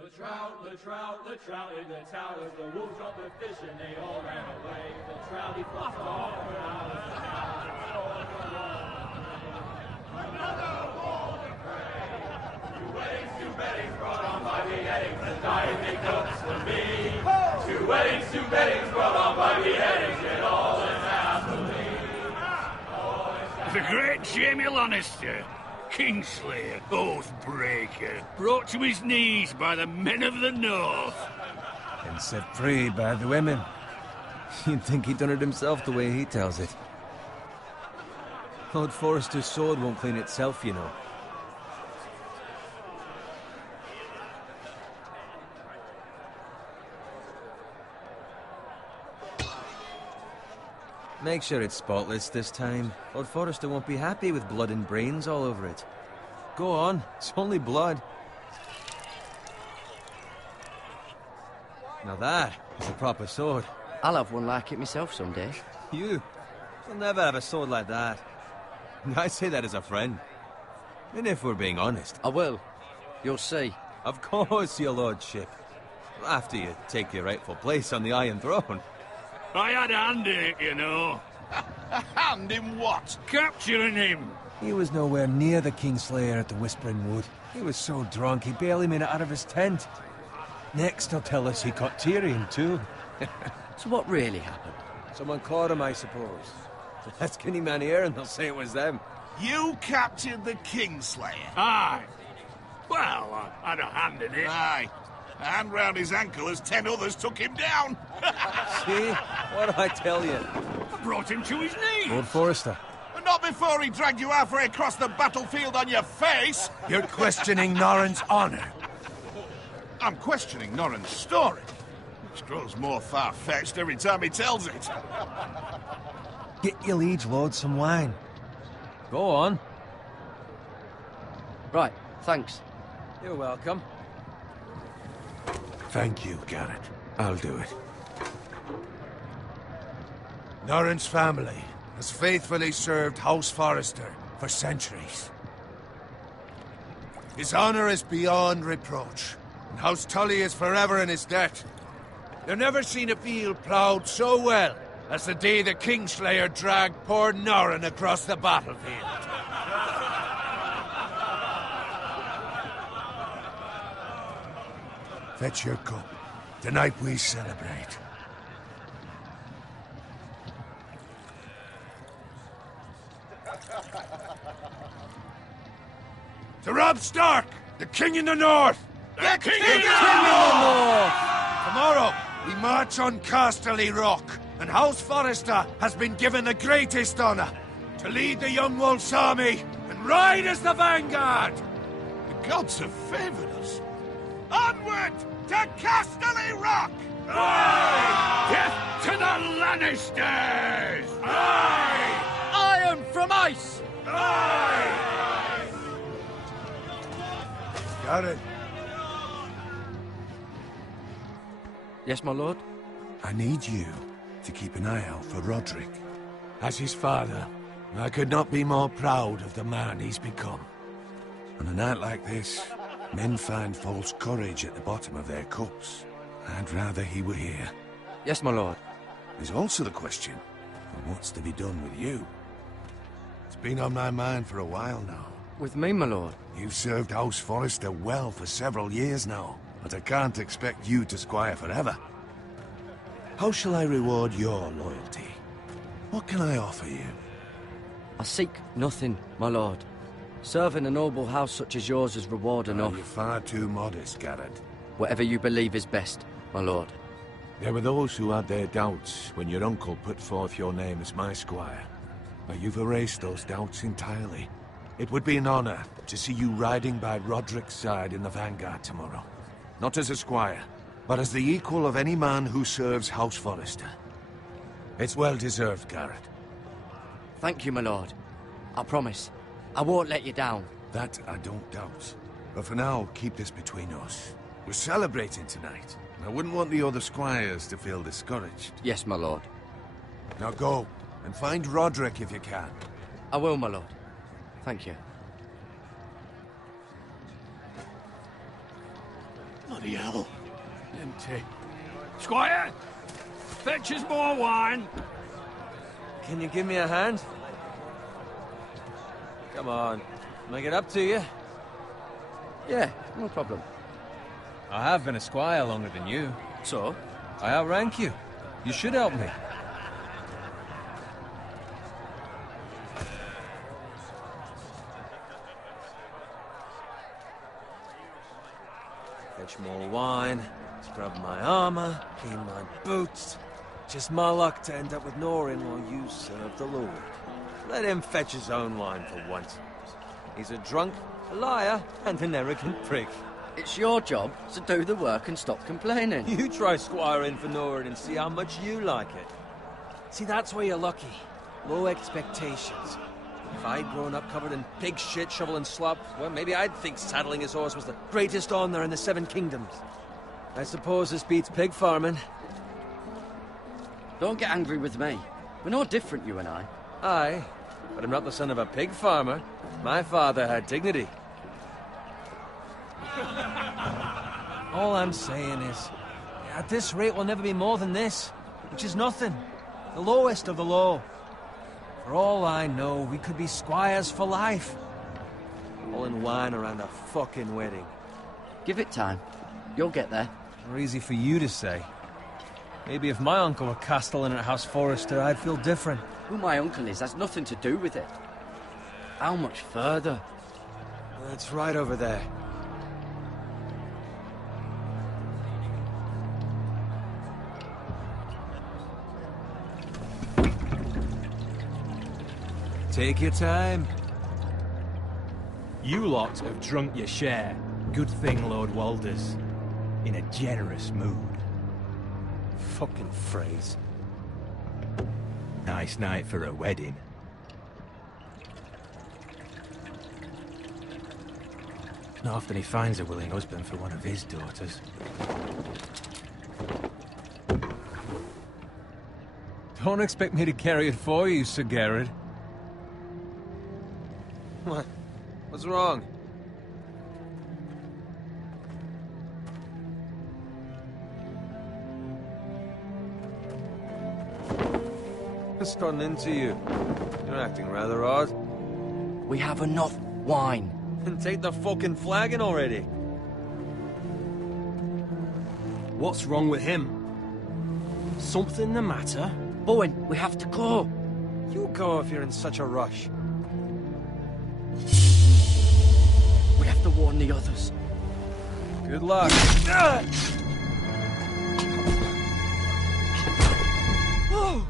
The trout in the towers, the wolves dropped the fish and they all ran away. The trout he flopped off when I was another wall to pray. Two weddings brought on by beheadings, and dying make notes for me. Two weddings brought on by beheadings, and all is happily. The great Jamie Lannister, Kingslayer, Oathbreaker, brought to his knees by the men of the North. And set free by the women. You'd think he'd done it himself the way he tells it. Lord Forrester's sword won't clean itself, you know. Make sure it's spotless this time. Lord Forrester won't be happy with blood and brains all over it. Go on, it's only blood. Now that is a proper sword. I'll have one like it myself someday. You'll never have a sword like that. I say that as a friend. And if we're being honest. I will. You'll see. Of course, your lordship. After you take your rightful place on the Iron Throne. I had a hand in it, you know. A hand in what? Capturing him. He was nowhere near the Kingslayer at the Whispering Wood. He was so drunk he barely made it out of his tent. Next he'll tell us he caught Tyrion too. So what really happened? Someone caught him, I suppose. Ask any man here and they'll say it was them. You captured the Kingslayer? Aye. Well, I had a hand in it. Aye. A hand round his ankle as 10 others took him down. See? What did I tell you? I brought him to his knees. Lord Forrester. And not before he dragged you halfway across the battlefield on your face. You're questioning Norrin's honor. I'm questioning Norrin's story, which grows more far-fetched every time he tells it. Get your liege lord some wine. Go on. Right, thanks. You're welcome. Thank you, Garrett. I'll do it. Norrin's family has faithfully served House Forrester for centuries. His honor is beyond reproach, and House Tully is forever in his debt. You've never seen a field ploughed so well as the day the Kingslayer dragged poor Norrin across the battlefield. Fetch your cup. Tonight we celebrate. To Robb Stark, the King in the North! The King in the North! Tomorrow, we march on Casterly Rock, and House Forrester has been given the greatest honor to lead the Young Wolf's army and ride as the vanguard! The gods have favored us. Onward to Casterly Rock! Aye! Death to the Lannisters! Aye! Iron from ice! Aye! Got it. Yes, my lord? I need you to keep an eye out for Roderick. As his father, I could not be more proud of the man he's become. On a night like this, men find false courage at the bottom of their cups. I'd rather he were here. Yes, my lord. There's also the question of what's to be done with you. It's been on my mind for a while now. With me, my lord? You've served House Forrester well for several years now, but I can't expect you to squire forever. How shall I reward your loyalty? What can I offer you? I seek nothing, my lord. Serving a noble house such as yours is reward enough. You're far too modest, Garrett. Whatever you believe is best, my lord. There were those who had their doubts when your uncle put forth your name as my squire. But you've erased those doubts entirely. It would be an honor to see you riding by Roderick's side in the vanguard tomorrow. Not as a squire, but as the equal of any man who serves House Forrester. It's well deserved, Garrett. Thank you, my lord. I promise. I won't let you down. That I don't doubt. But for now, keep this between us. We're celebrating tonight. I wouldn't want the other squires to feel discouraged. Yes, my lord. Now go, and find Roderick if you can. I will, my lord. Thank you. Bloody hell. Empty. Squire! Fetch us more wine! Can you give me a hand? Come on. Make it up to you. Yeah, no problem. I have been a squire longer than you. So? I outrank you. You should help me. Fetch more wine, scrub my armor, clean my boots. Just my luck to end up with Norin while you serve the Lord. Let him fetch his own wine for once. He's a drunk, a liar, and an arrogant prick. It's your job to do the work and stop complaining. You try squiring for Norin and see how much you like it. See, that's where you're lucky. Low expectations. If I'd grown up covered in pig shit, shovel and slop, well, maybe I'd think saddling his horse was the greatest honor in the Seven Kingdoms. I suppose this beats pig farming. Don't get angry with me. We're no different, you and I. Aye, but I'm not the son of a pig farmer. My father had dignity. All I'm saying is, at this rate we'll never be more than this, which is nothing. The lowest of the low. For all I know, we could be squires for life. All in wine around a fucking wedding. Give it time. You'll get there. Or easy for you to say. Maybe if my uncle were castellan at House Forrester, I'd feel different. Who my uncle is has nothing to do with it. How much further? It's right over there. Take your time. You lot have drunk your share. Good thing Lord Walder's in a generous mood. Fucking phrase. Nice night for a wedding. Not often he finds a willing husband for one of his daughters. Don't expect me to carry it for you, Sir Garrett. What? What's wrong? What's gotten into you? You're acting rather odd. We have enough wine. Then take the fucking flagon already. What's wrong with him? Something the matter? Bowen, we have to go. You go if you're in such a rush. We have to warn the others. Good luck. Oh!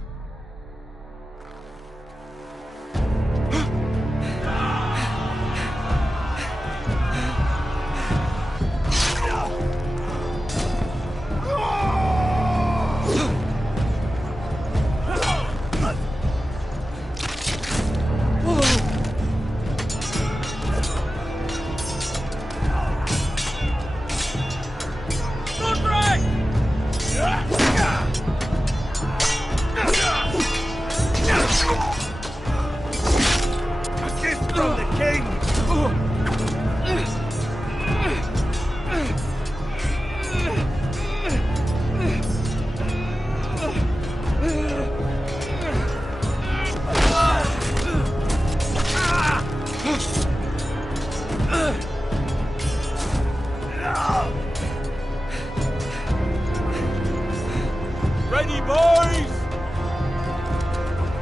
Ready, boys!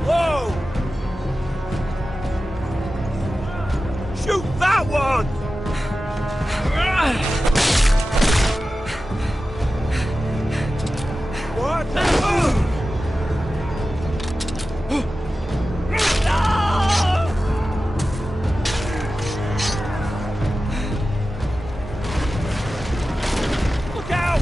Whoa! Shoot that one! What? Look out!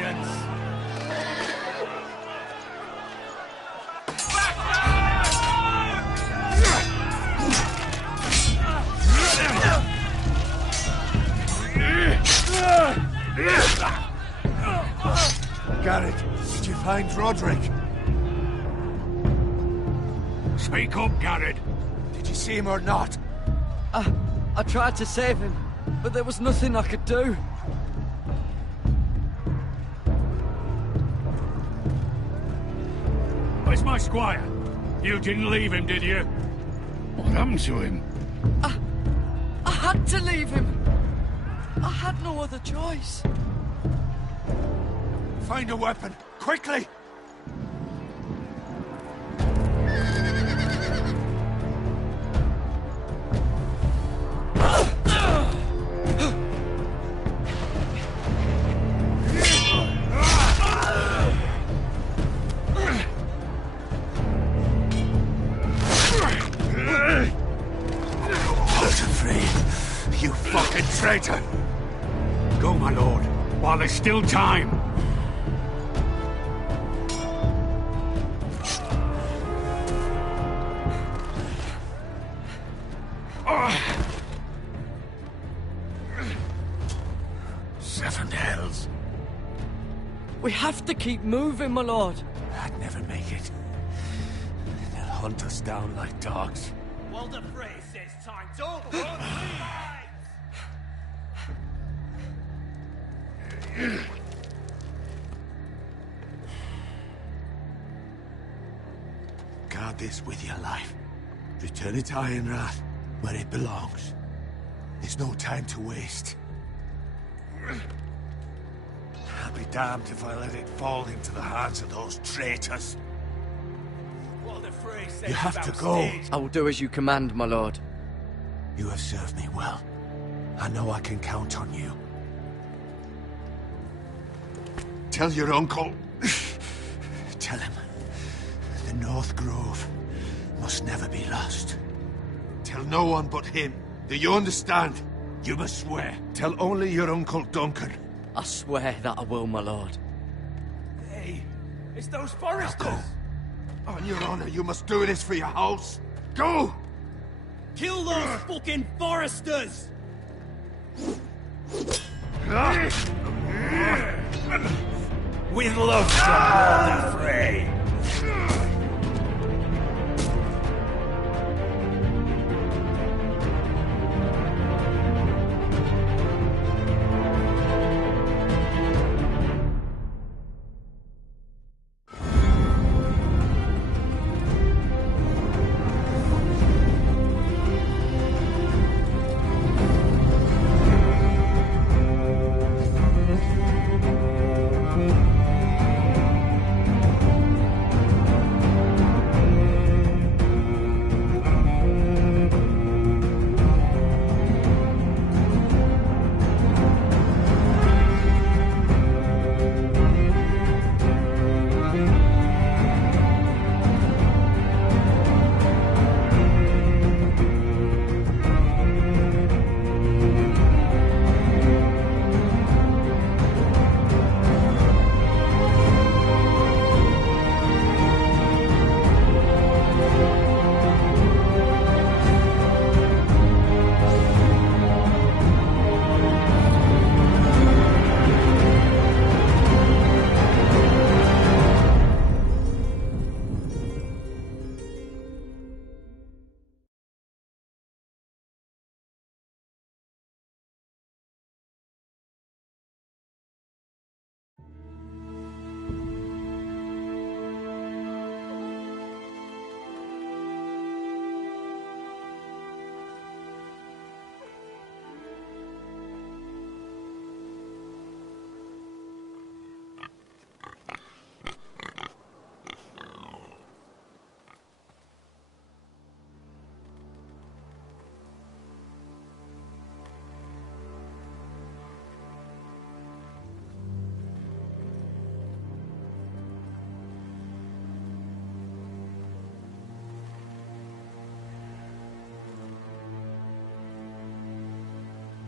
evidence. Garrett, did you find Roderick? Speak up, Garrett. Did you see him or not? I tried to save him, but there was nothing I could do. Where's my squire? You didn't leave him, did you? What happened to him? I had to leave him. I had no other choice. Find a weapon, quickly! You fucking traitor! Go, my lord, while there's still time. Seven hells. We have to keep moving, my lord. I'd never make it. They'll hunt us down like dogs. Well, the phrase says time's over. Guard this with your life. Return it to Ironrath, where it belongs. There's no time to waste. I'll be damned if I let it fall into the hands of those traitors. Well, the phrase says You have to go. I will do as you command, my lord. You have served me well. I know I can count on you. Tell your uncle. Tell him. The North Grove must never be lost. Tell no one but him. Do you understand? You must swear. Tell only your Uncle Duncan. I swear that I will, my lord. Hey, it's those foresters. Now go. On your honor, you must do this for your house. Go! Kill those fucking foresters! With love from the fray.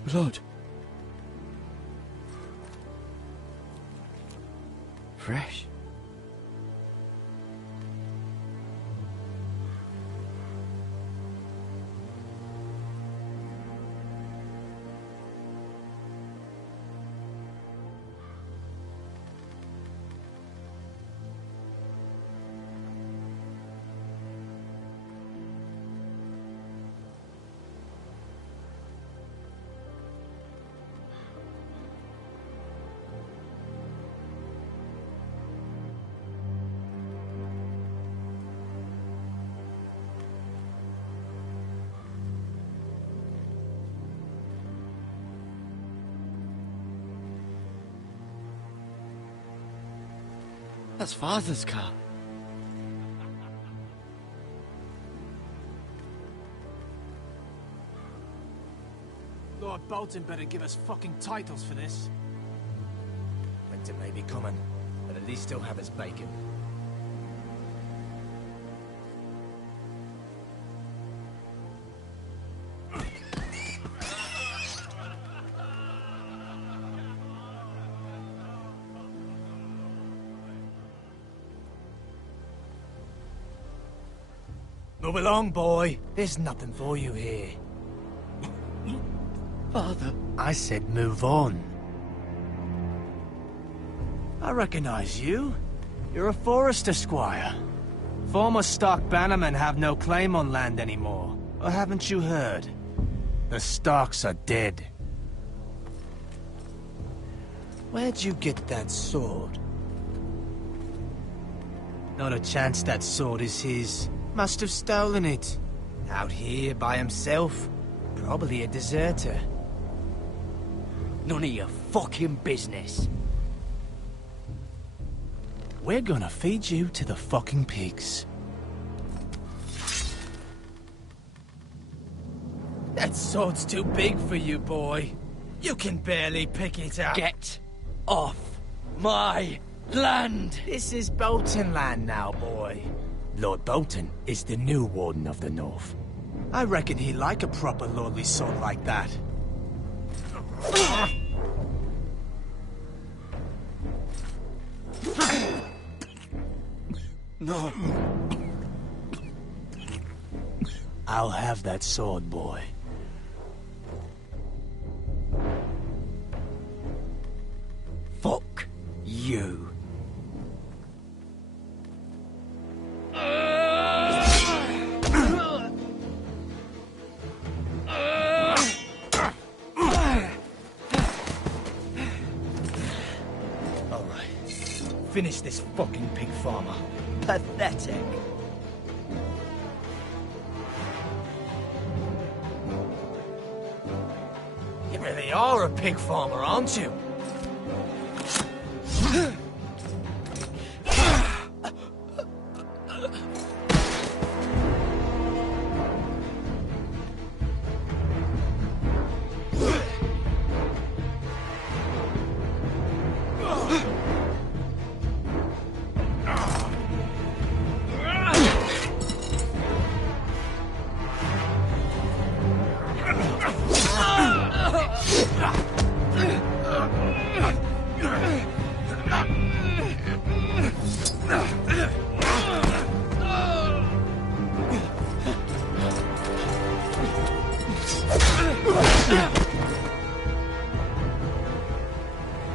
Blood. Fresh. That's Father's car. Lord Bolton better give us fucking titles for this. Winter may be coming, but at least he'll have his bacon. Move along, boy. There's nothing for you here. Father. I said move on. I recognize you. You're a Forester Squire. Former Stark bannermen have no claim on land anymore. Or haven't you heard? The Starks are dead. Where'd you get that sword? Not a chance that sword is his. Must have stolen it. Out here by himself. Probably a deserter. None of your fucking business. We're gonna feed you to the fucking pigs. That sword's too big for you, boy. You can barely pick it up. Get off my land! This is Bolton land now, boy. Lord Bolton is the new Warden of the North. I reckon he'd like a proper lordly sword like that. No. I'll have that sword, boy. Fuck you. Finish this fucking pig farmer. Pathetic. You really are a pig farmer, aren't you?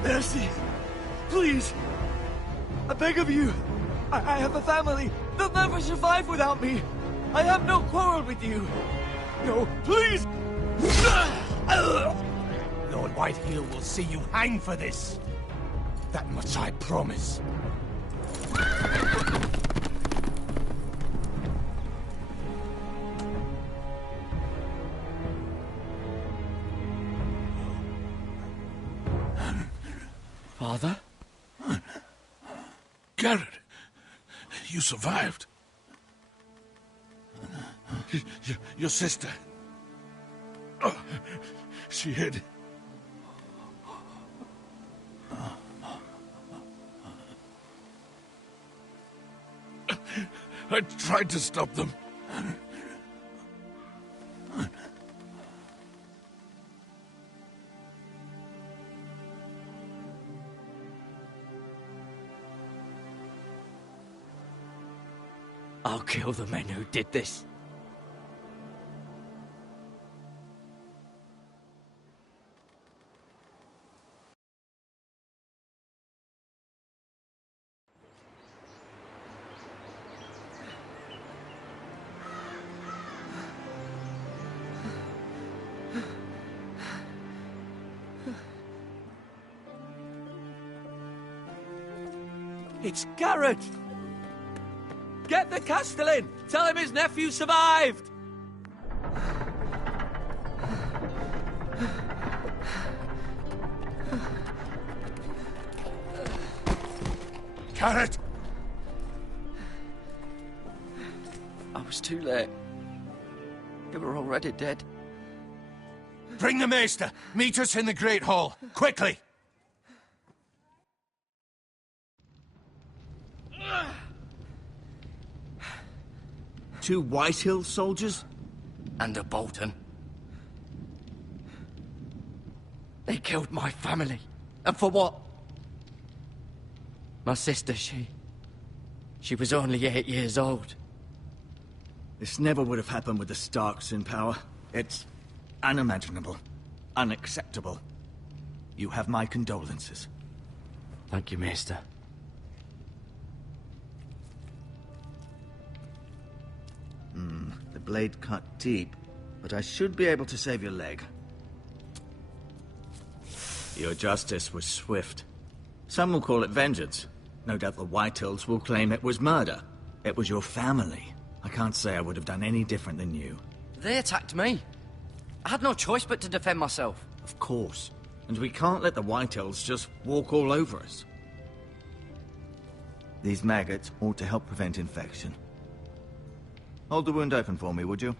Mercy! Please! I beg of you! I have a family! They'll never survive without me! I have no quarrel with you! No, please! Lord Whitehill will see you hang for this. That much I promise. Father? Garrett, you survived. Your sister. Oh, she hid. I tried to stop them. I'll kill the men who did this. It's Garrett! Get the Castellan! Tell him his nephew survived! Garrett! I was too late. They were already dead. Bring the Maester! Meet us in the Great Hall! Quickly! Two Whitehill soldiers? And a Bolton. They killed my family. And for what? My sister, she was only 8 years old. This never would have happened with the Starks in power. It's unimaginable. Unacceptable. You have my condolences. Thank you, Maester. The blade cut deep, but I should be able to save your leg. Your justice was swift. Some will call it vengeance. No doubt the Whitehills will claim it was murder. It was your family. I can't say I would have done any different than you. They attacked me. I had no choice but to defend myself. Of course. And we can't let the Whitehills just walk all over us. These maggots ought to help prevent infection. Hold the wound open for me, would you?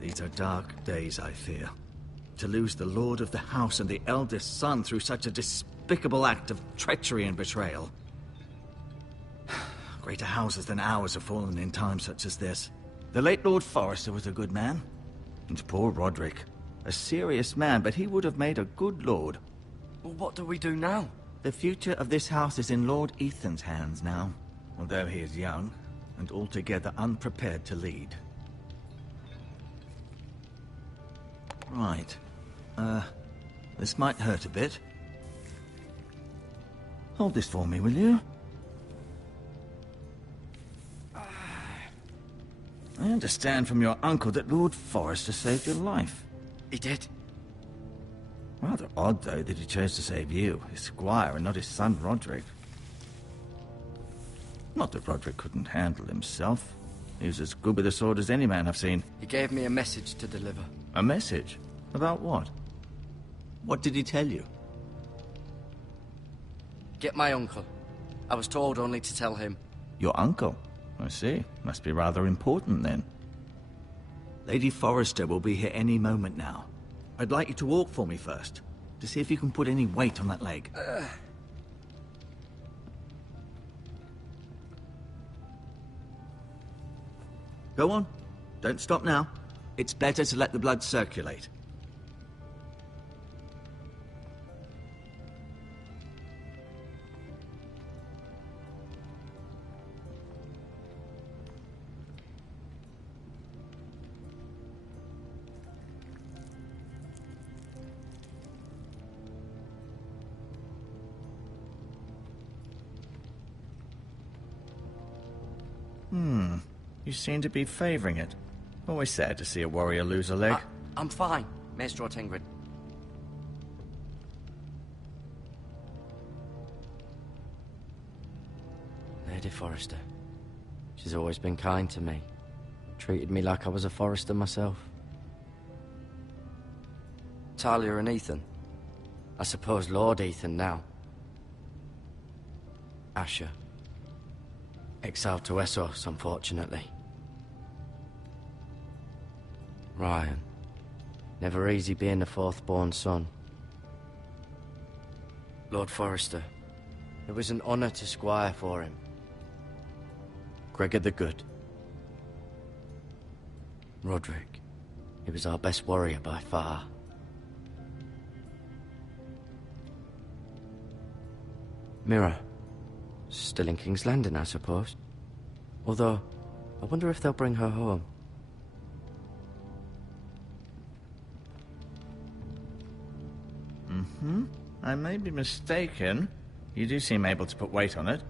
These are dark days, I fear. To lose the lord of the house and the eldest son through such a despicable act of treachery and betrayal. Greater houses than ours have fallen in times such as this. The late Lord Forrester was a good man. And poor Roderick. A serious man, but he would have made a good lord. Well, what do we do now? The future of this house is in Lord Ethan's hands now. Although he is young, and altogether unprepared to lead. Right. This might hurt a bit. Hold this for me, will you? I understand from your uncle that Lord Forrester saved your life. He did. Rather odd, though, that he chose to save you, his squire, and not his son, Roderick. Not that Roderick couldn't handle himself. He was as good with a sword as any man I've seen. He gave me a message to deliver. A message? About what? What did he tell you? Get my uncle. I was told only to tell him. Your uncle? I see. Must be rather important, then. Lady Forrester will be here any moment now. I'd like you to walk for me first, to see if you can put any weight on that leg. Go on. Don't stop now. It's better to let the blood circulate. You seem to be favoring it. Always sad to see a warrior lose a leg. I'm fine, Maester Ortingrid. Lady Forrester. She's always been kind to me. Treated me like I was a Forrester myself. Talia and Ethan. I suppose Lord Ethan now. Asher. Exiled to Essos, unfortunately. Ryan. Never easy being the fourth-born son. Lord Forrester. It was an honor to squire for him. Gregor the Good. Roderick, he was our best warrior by far. Mira, still in King's Landing, I suppose. Although, I wonder if they'll bring her home. I may be mistaken. You do seem able to put weight on it.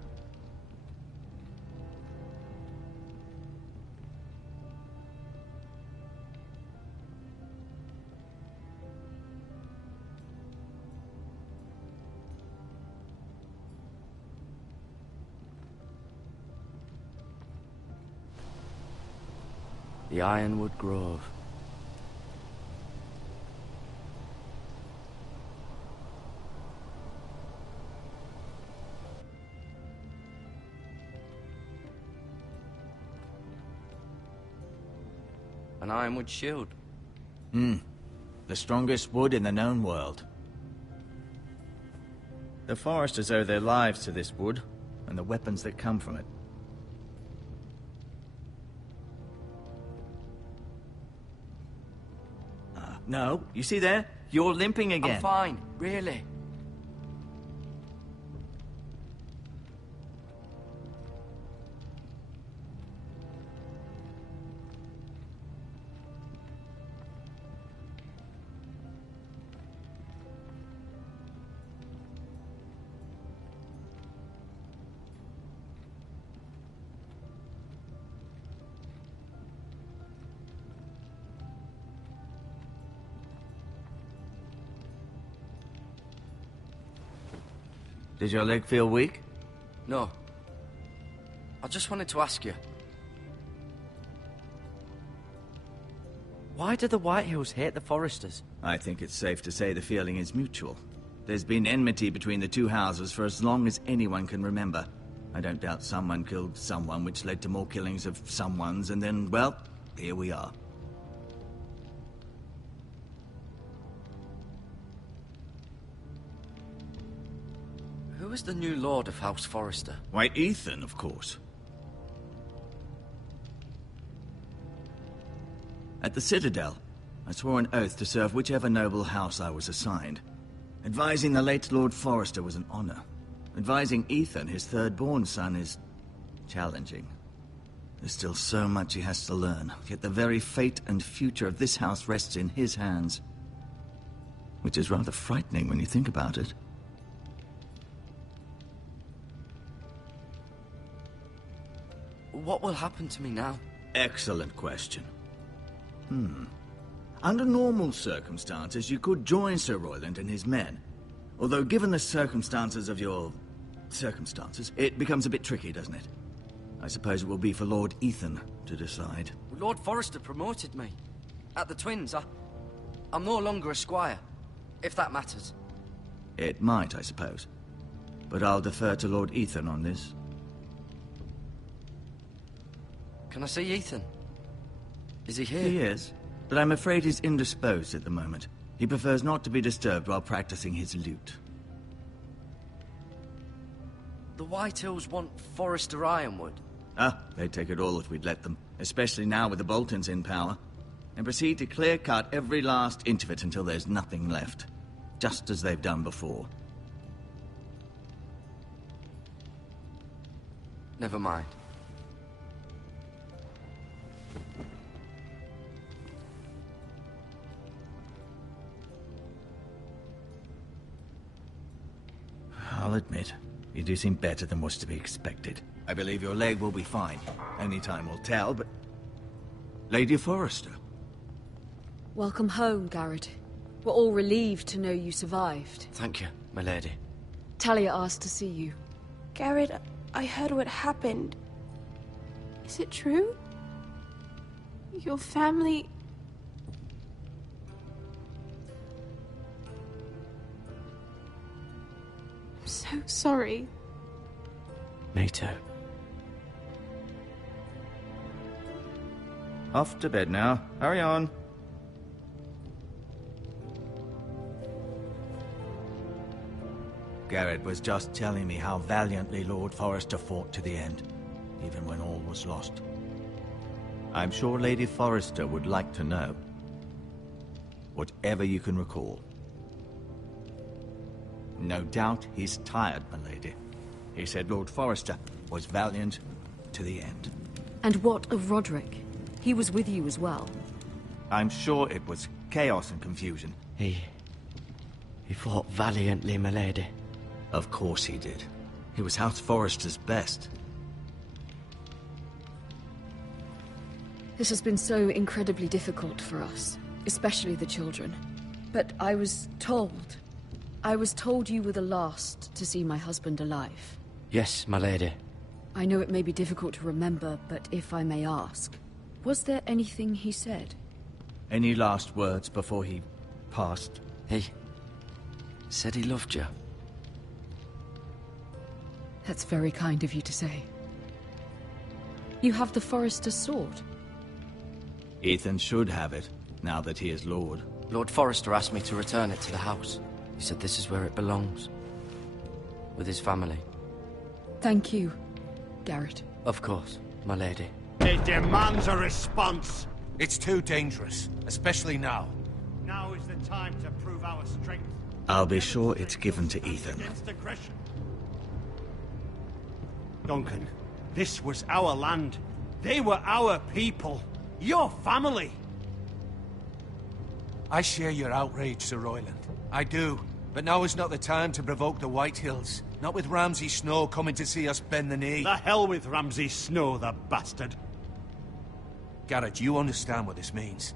The Ironwood Grove. An ironwood shield. The strongest wood in the known world. The foresters owe their lives to this wood, and the weapons that come from it. No, you see there? You're limping again. I'm fine, really. Did your leg feel weak? No. I just wanted to ask you. Why do the Whitehills hate the Foresters? I think it's safe to say the feeling is mutual. There's been enmity between the two houses for as long as anyone can remember. I don't doubt someone killed someone, which led to more killings of someones, and then, well, here we are. Who is the new Lord of House Forrester? Why, Ethan, of course. At the Citadel, I swore an oath to serve whichever noble house I was assigned. Advising the late Lord Forrester was an honor. Advising Ethan, his third-born son, is challenging. There's still so much he has to learn, yet the very fate and future of this house rests in his hands. Which is rather frightening when you think about it. What will happen to me now? Excellent question. Under normal circumstances, you could join Sir Royland and his men. Although given the circumstances of your... circumstances, it becomes a bit tricky, doesn't it? I suppose it will be for Lord Ethan to decide. Lord Forrester promoted me. At the Twins, I'm no longer a squire, if that matters. It might, I suppose. But I'll defer to Lord Ethan on this. Can I see Ethan? Is he here? He is, but I'm afraid he's indisposed at the moment. He prefers not to be disturbed while practicing his lute. The Whitehills want Forrester Ironwood. They'd take it all if we'd let them, especially now with the Boltons in power, and proceed to clear-cut every last inch of it until there's nothing left, just as they've done before. Never mind. I'll admit, you do seem better than was to be expected. I believe your leg will be fine. Only time will tell, but... Lady Forrester. Welcome home, Garrett. We're all relieved to know you survived. Thank you, my lady. Talia asked to see you. Garrett, I heard what happened. Is it true? Your family... I'm so sorry. Me too. Off to bed now. Hurry on. Garrett was just telling me how valiantly Lord Forrester fought to the end, even when all was lost. I'm sure Lady Forrester would like to know. Whatever you can recall. No doubt he's tired, my lady. He said Lord Forrester was valiant to the end. And what of Roderick? He was with you as well. I'm sure it was chaos and confusion. He fought valiantly, my lady. Of course he did. He was House Forrester's best. This has been so incredibly difficult for us, especially the children. But I was told you were the last to see my husband alive. Yes, my lady. I know it may be difficult to remember, but if I may ask, was there anything he said? Any last words before he passed? He said he loved you. That's very kind of you to say. You have the Forrester's sword. Ethan should have it, now that he is Lord. Lord Forrester asked me to return it to the house. He said this is where it belongs. With his family. Thank you, Garrett. Of course, my lady. It demands a response. It's too dangerous, especially now. Now is the time to prove our strength. I'll be sure it's given to Ethan. Against aggression. Duncan, this was our land. They were our people. Your family. I share your outrage, Sir Royland. I do. But now is not the time to provoke the Whitehills. Not with Ramsay Snow coming to see us bend the knee. The hell with Ramsay Snow, the bastard. Garrett, you understand what this means.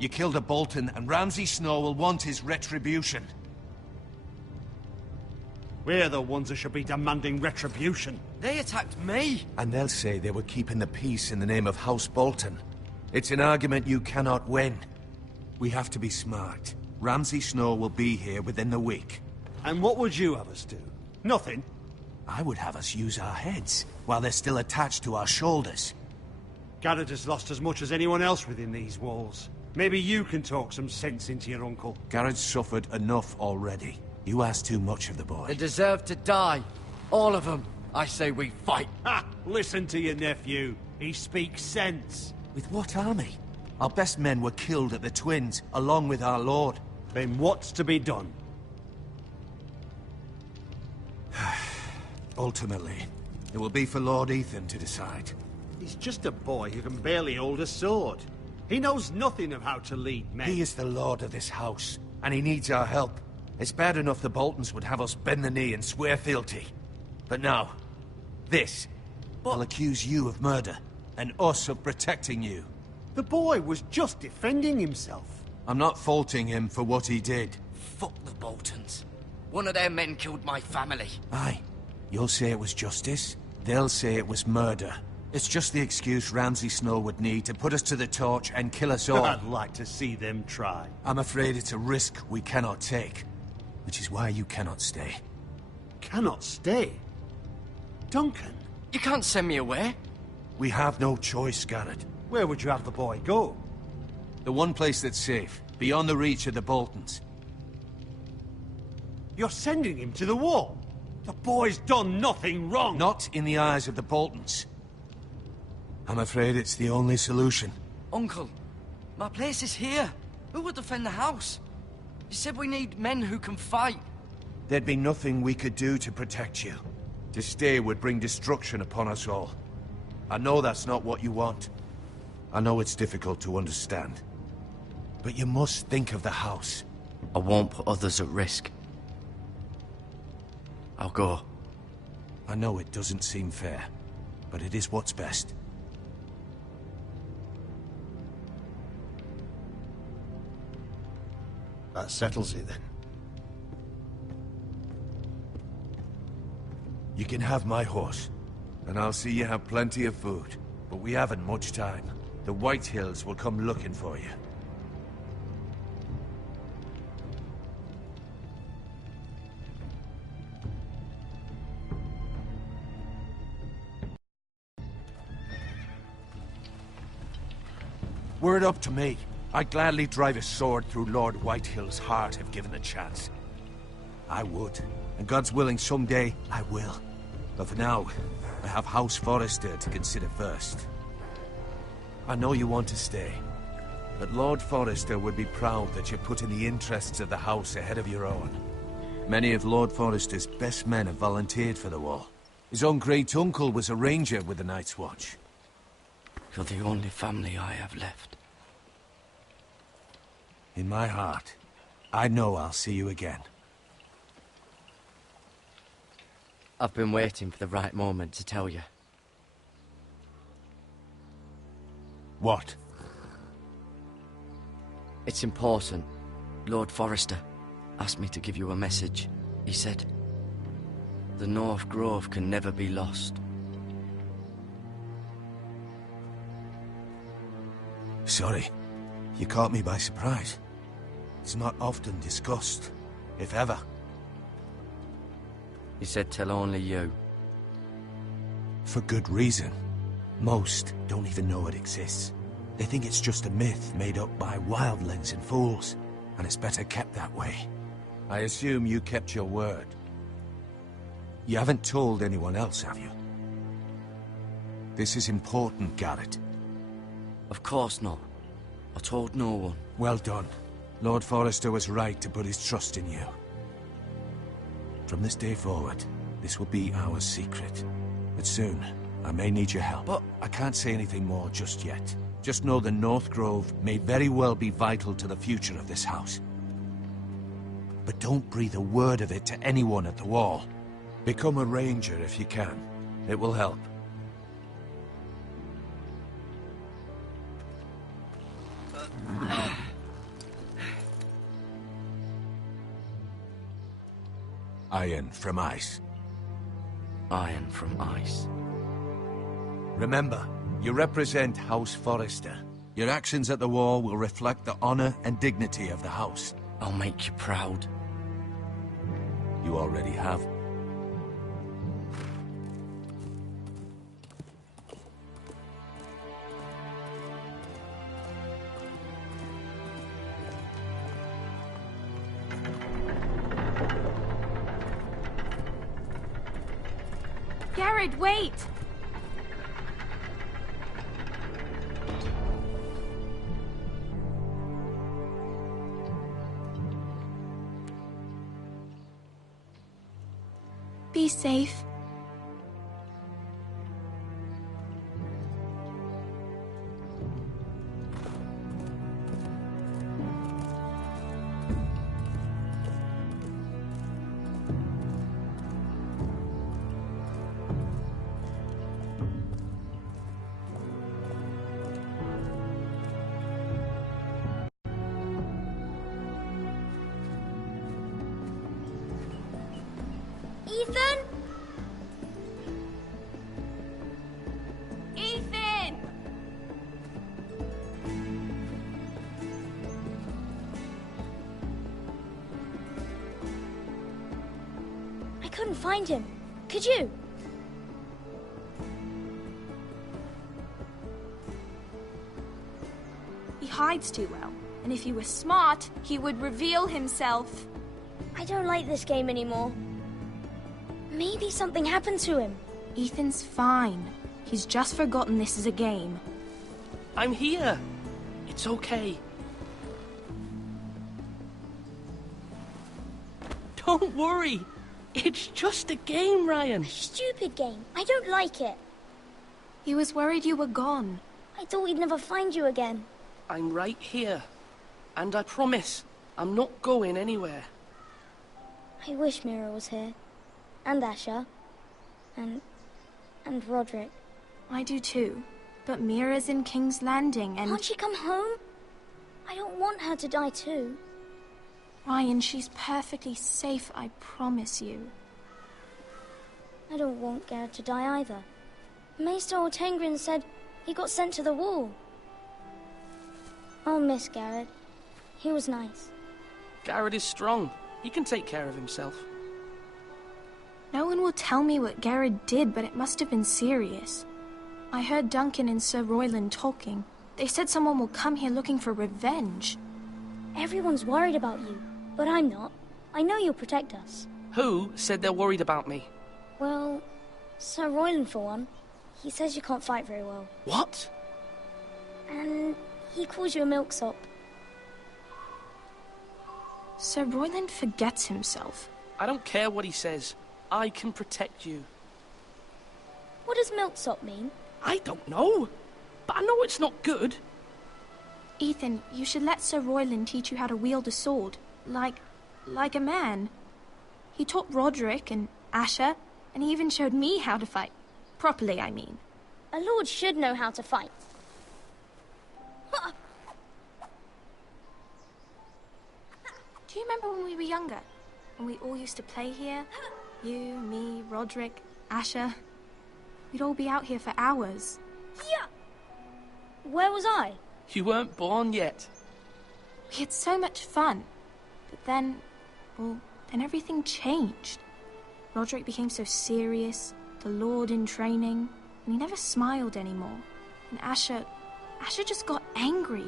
You killed a Bolton, and Ramsay Snow will want his retribution. We're the ones that should be demanding retribution. They attacked me! And they'll say they were keeping the peace in the name of House Bolton. It's an argument you cannot win. We have to be smart. Ramsay Snow will be here within the week. And what would you have us do? Nothing? I would have us use our heads, while they're still attached to our shoulders. Garrett has lost as much as anyone else within these walls. Maybe you can talk some sense into your uncle. Garrett's suffered enough already. You ask too much of the boy. They deserve to die. All of them. I say we fight. Ha! Listen to your nephew. He speaks sense. With what army? Our best men were killed at the Twins, along with our lord. Then what's to be done? Ultimately, it will be for Lord Ethan to decide. He's just a boy who can barely hold a sword. He knows nothing of how to lead men. He is the lord of this house, and he needs our help. It's bad enough the Boltons would have us bend the knee and swear fealty. But now, this will accuse you of murder, and us of protecting you. The boy was just defending himself. I'm not faulting him for what he did. Fuck the Boltons. One of their men killed my family. Aye. You'll say it was justice. They'll say it was murder. It's just the excuse Ramsay Snow would need to put us to the torch and kill us all. I'd like to see them try. I'm afraid it's a risk we cannot take. Which is why you cannot stay. Cannot stay? Duncan? You can't send me away. We have no choice, Garrett. Where would you have the boy go? The one place that's safe, beyond the reach of the Boltons. You're sending him to the wall? The boy's done nothing wrong! Not in the eyes of the Boltons. I'm afraid it's the only solution. Uncle, my place is here. Who would defend the house? You said we need men who can fight. There'd be nothing we could do to protect you. To stay would bring destruction upon us all. I know that's not what you want. I know it's difficult to understand. But you must think of the house. I won't put others at risk. I'll go. I know it doesn't seem fair, but it is what's best. That settles it, then. You can have my horse, and I'll see you have plenty of food. But we haven't much time. The White Hills will come looking for you. Were it up to me, I'd gladly drive a sword through Lord Whitehill's heart if given the chance. I would, and God's willing someday I will. But for now, I have House Forrester to consider first. I know you want to stay, but Lord Forrester would be proud that you're putting the interests of the house ahead of your own. Many of Lord Forrester's best men have volunteered for the wall. His own great-uncle was a ranger with the Night's Watch. You're the only family I have left. In my heart, I know I'll see you again. I've been waiting for the right moment to tell you. What? It's important. Lord Forrester asked me to give you a message. He said, the North Grove can never be lost. Sorry. You caught me by surprise. It's not often discussed, if ever. He said tell only you. For good reason. Most don't even know it exists. They think it's just a myth made up by wildlings and fools, and it's better kept that way. I assume you kept your word. You haven't told anyone else, have you? This is important, Garrett. Of course not. I told no one. Well done. Lord Forrester was right to put his trust in you. From this day forward, this will be our secret. But soon, I may need your help. But I can't say anything more just yet. Just know the North Grove may very well be vital to the future of this house. But don't breathe a word of it to anyone at the wall. Become a ranger if you can. It will help. Iron from ice. Iron from ice. Remember, you represent House Forrester. Your actions at the war will reflect the honor and dignity of the house. I'll make you proud. You already have. Garrett, wait! Be safe. Ethan? Ethan! I couldn't find him. Could you? He hides too well, and if he were smart, he would reveal himself. I don't like this game anymore. Maybe something happened to him. Ethan's fine. He's just forgotten this is a game. I'm here. It's okay. Don't worry. It's just a game, Ryan. A stupid game. I don't like it. He was worried you were gone. I thought we'd never find you again. I'm right here. And I promise, I'm not going anywhere. I wish Mira was here. And Asher. And Roderick. I do too. But Mira's in King's Landing and... Can't she come home? I don't want her to die too. Ryan, she's perfectly safe, I promise you. I don't want Garrett to die either. Maester Ortengrin said he got sent to the wall. I'll miss Garrett. He was nice. Garrett is strong. He can take care of himself. No one will tell me what Garrett did, but it must have been serious. I heard Duncan and Sir Royland talking. They said someone will come here looking for revenge. Everyone's worried about you, but I'm not. I know you'll protect us. Who said they're worried about me? Well, Sir Royland for one. He says you can't fight very well. What? And he calls you a milksop. Sir Royland forgets himself. I don't care what he says. I can protect you. What does milksop mean? I don't know. But I know it's not good. Ethan, you should let Sir Royland teach you how to wield a sword. Like a man. He taught Roderick and Asher, and he even showed me how to fight. Properly, I mean. A lord should know how to fight. Do you remember when we were younger? When we all used to play here? You, me, Roderick, Asher. We'd all be out here for hours. Yeah. Where was I? You weren't born yet. We had so much fun. But then, well, then everything changed. Roderick became so serious, the Lord in training, and he never smiled anymore. And Asher just got angry.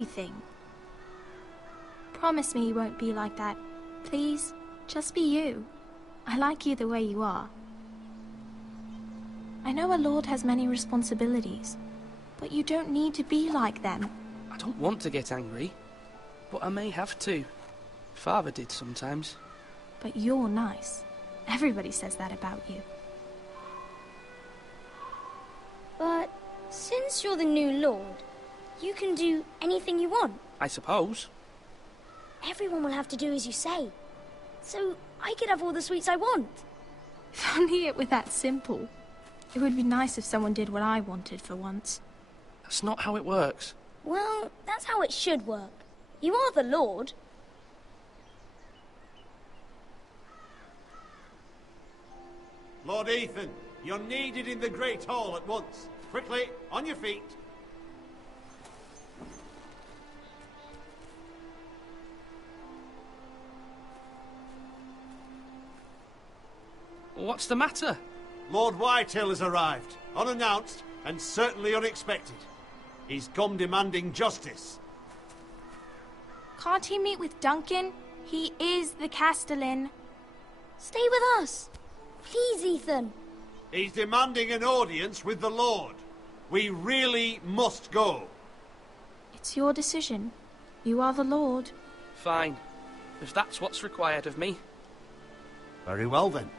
Everything. Promise me you won't be like that. Please, just be you. I like you the way you are. I know a lord has many responsibilities, but you don't need to be like them. I don't want to get angry, but I may have to. Father did sometimes. But you're nice. Everybody says that about you. But since you're the new lord, you can do anything you want. I suppose. Everyone will have to do as you say. So I could have all the sweets I want. If only it were that simple. It would be nice if someone did what I wanted for once. That's not how it works. Well, that's how it should work. You are the lord. Lord Ethan, you're needed in the Great Hall at once. Quickly, on your feet. What's the matter? Lord Whitehill has arrived, unannounced and certainly unexpected. He's come demanding justice. Can't he meet with Duncan? He is the Castellan. Stay with us. Please, Ethan. He's demanding an audience with the Lord. We really must go. It's your decision. You are the Lord. Fine. If that's what's required of me. Very well, then.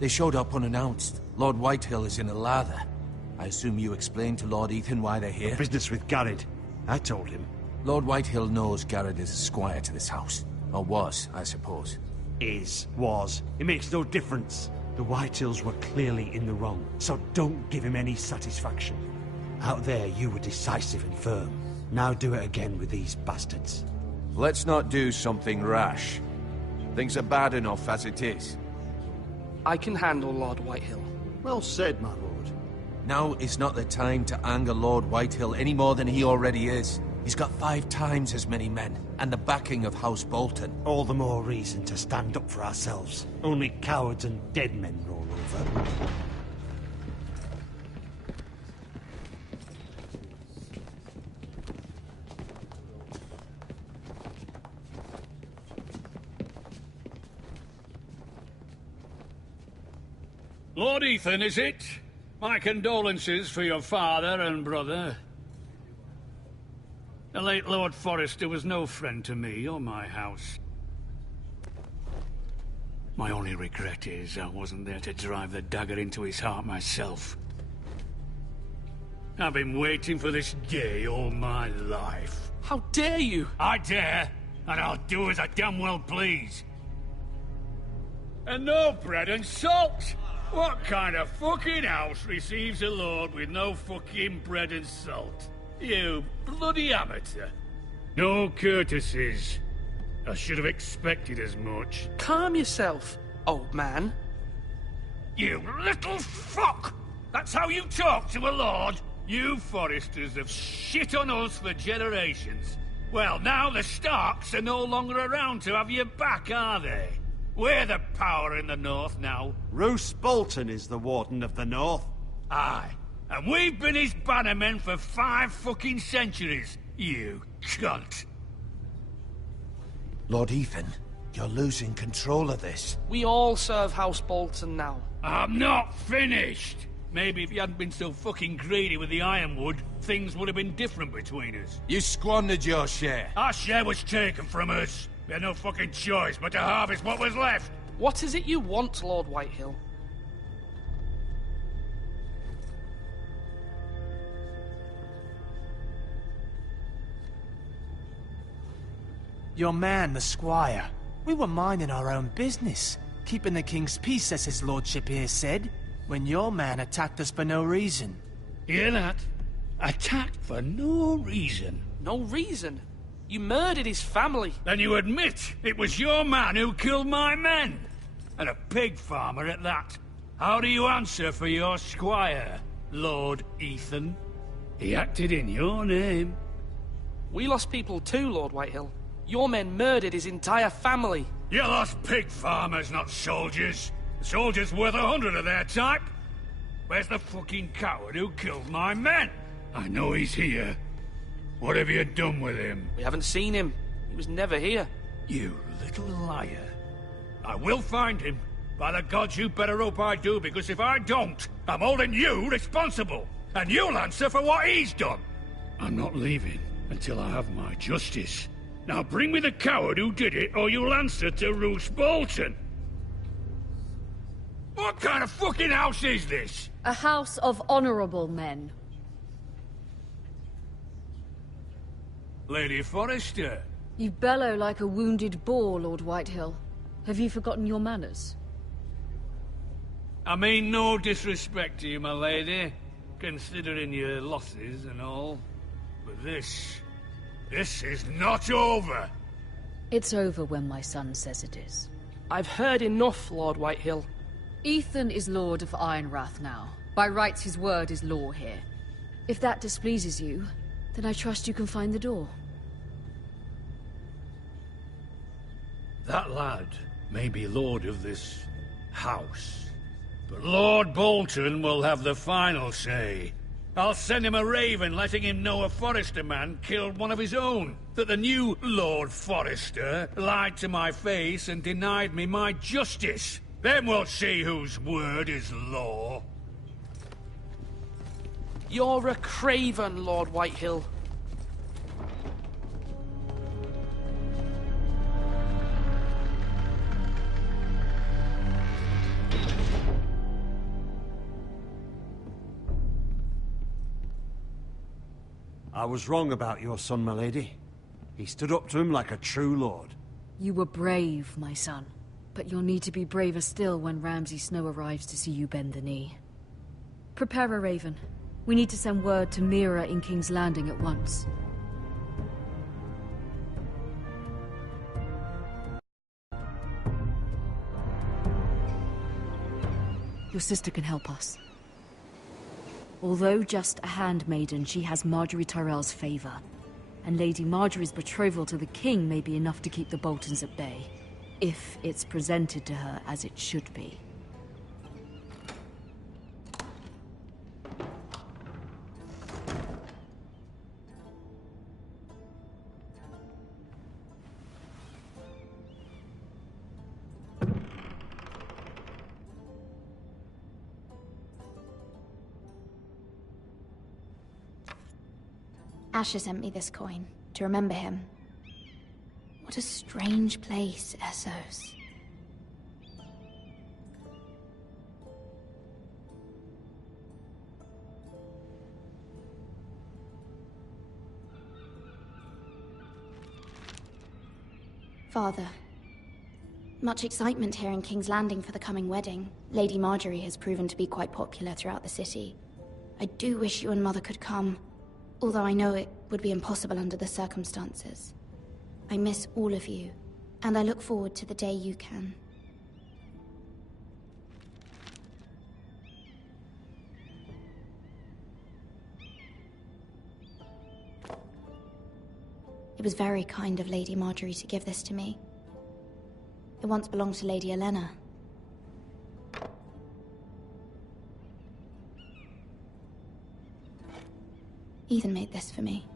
They showed up unannounced. Lord Whitehill is in a lather. I assume you explained to Lord Ethan why they're here? Business with Garrett. I told him. Lord Whitehill knows Garrett is a squire to this house. Or was, I suppose. Was. It makes no difference. The Whitehills were clearly in the wrong, so don't give him any satisfaction. Out there, you were decisive and firm. Now do it again with these bastards. Let's not do something rash. Things are bad enough as it is. I can handle Lord Whitehill. Well said, my lord. Now is not the time to anger Lord Whitehill any more than he already is. He's got 5 times as many men, and the backing of House Bolton. All the more reason to stand up for ourselves. Only cowards and dead men roll over. Lord Ethan, is it? My condolences for your father and brother. The late Lord Forrester was no friend to me or my house. My only regret is I wasn't there to drive the dagger into his heart myself. I've been waiting for this day all my life. How dare you? I dare, and I'll do as I damn well please. And no bread and salt! What kind of fucking house receives a lord with no fucking bread and salt? You bloody amateur. No courtesies. I should have expected as much. Calm yourself, old man. You little fuck! That's how you talk to a lord? You Forresters have shit on us for generations. Well, now the Starks are no longer around to have your back, are they? We're the power in the north now. Roose Bolton is the Warden of the North. Aye. And we've been his bannermen for 5 fucking centuries, you cunt. Lord Ethan, you're losing control of this. We all serve House Bolton now. I'm not finished. Maybe if you hadn't been so fucking greedy with the ironwood, things would have been different between us. You squandered your share. Our share was taken from us. We had no fucking choice but to harvest what was left. What is it you want, Lord Whitehill? Your man, the squire. We were minding our own business, keeping the king's peace, as his lordship here said, when your man attacked us for no reason. Hear that? Attacked for no reason. No reason? You murdered his family. Then you admit it was your man who killed my men. And a pig farmer at that. How do you answer for your squire, Lord Ethan? He acted in your name. We lost people too, Lord Whitehill. Your men murdered his entire family. You lost pig farmers, not soldiers. The soldiers worth 100 of their type. Where's the fucking coward who killed my men? I know he's here. What have you done with him? We haven't seen him. He was never here. You little liar. I will find him. By the gods, you better hope I do, because if I don't, I'm holding you responsible. And you'll answer for what he's done. I'm not leaving until I have my justice. Now bring me the coward who did it, or you'll answer to Roose Bolton. What kind of fucking house is this? A house of honorable men. Lady Forrester. You bellow like a wounded boar, Lord Whitehill. Have you forgotten your manners? I mean no disrespect to you, my lady, considering your losses and all. But this is not over. It's over when my son says it is. I've heard enough, Lord Whitehill. Ethan is Lord of Ironrath now. By rights, his word is law here. If that displeases you, then I trust you can find the door. That lad may be lord of this house, but Lord Bolton will have the final say. I'll send him a raven letting him know a Forrester man killed one of his own. That the new Lord Forrester lied to my face and denied me my justice. Then we'll see whose word is law. You're a craven, Lord Whitehill. I was wrong about your son, my lady. He stood up to him like a true lord. You were brave, my son. But you'll need to be braver still when Ramsay Snow arrives to see you bend the knee. Prepare a raven. We need to send word to Mira in King's Landing at once. Your sister can help us. Although just a handmaiden, she has Marjorie Tyrell's favor. And Lady Marjorie's betrothal to the king may be enough to keep the Boltons at bay. If it's presented to her as it should be. Asher sent me this coin, to remember him. What a strange place, Essos. Father, much excitement here in King's Landing for the coming wedding. Lady Marjorie has proven to be quite popular throughout the city. I do wish you and Mother could come, although I know it would be impossible under the circumstances. I miss all of you, and I look forward to the day you can. It was very kind of Lady Marjorie to give this to me. It once belonged to Lady Elena. Ethan made this for me.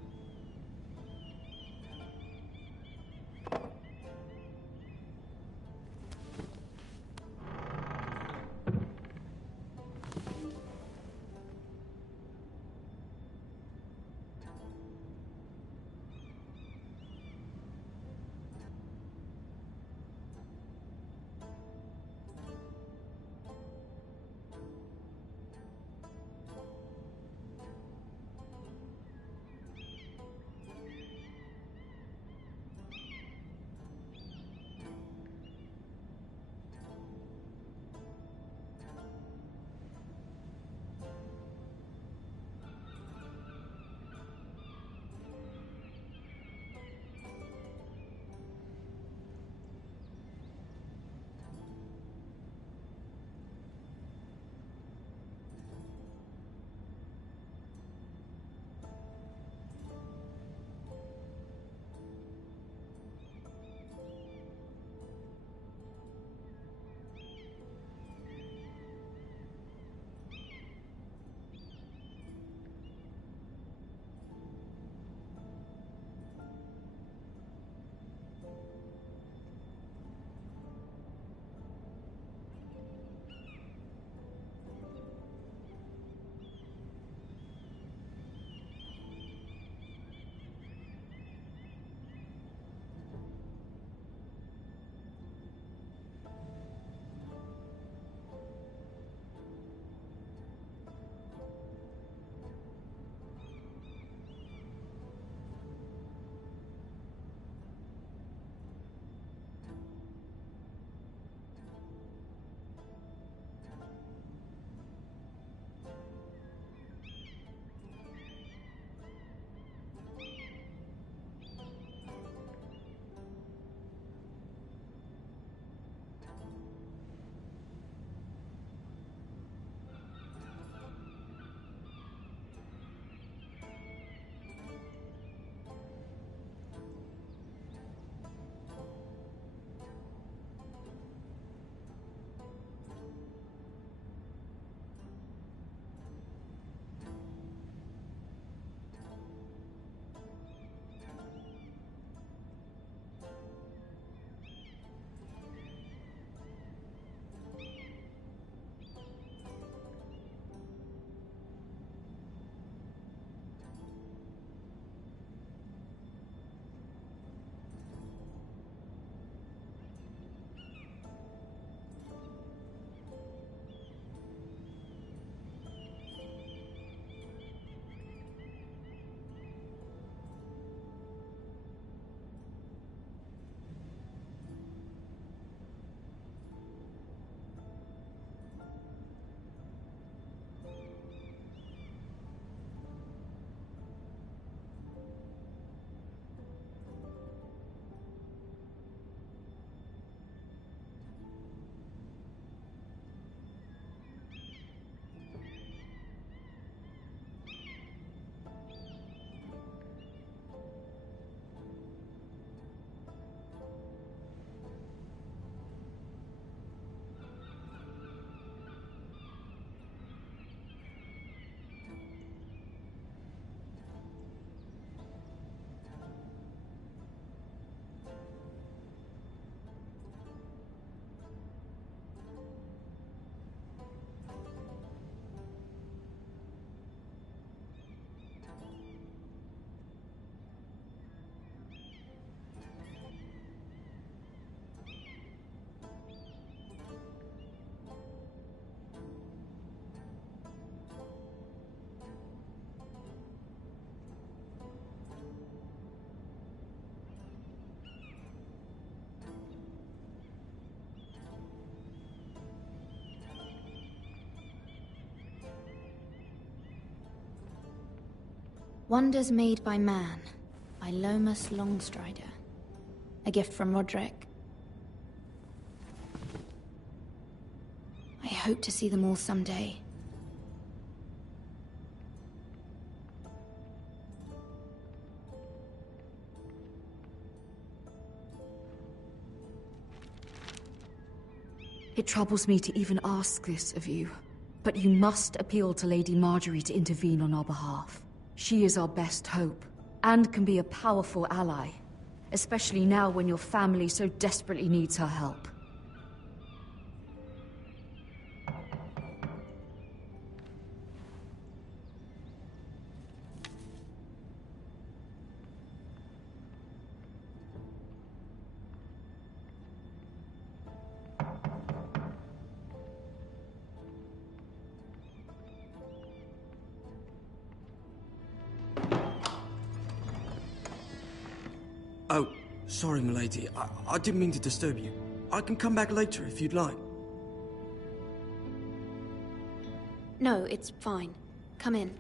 Wonders Made by Man, by Lomas Longstrider. A gift from Roderick. I hope to see them all someday. It troubles me to even ask this of you, but you must appeal to Lady Marjorie to intervene on our behalf. She is our best hope, and can be a powerful ally, especially now when your family so desperately needs her help. Oh, sorry, milady. I didn't mean to disturb you. I can come back later if you'd like. No, it's fine. Come in.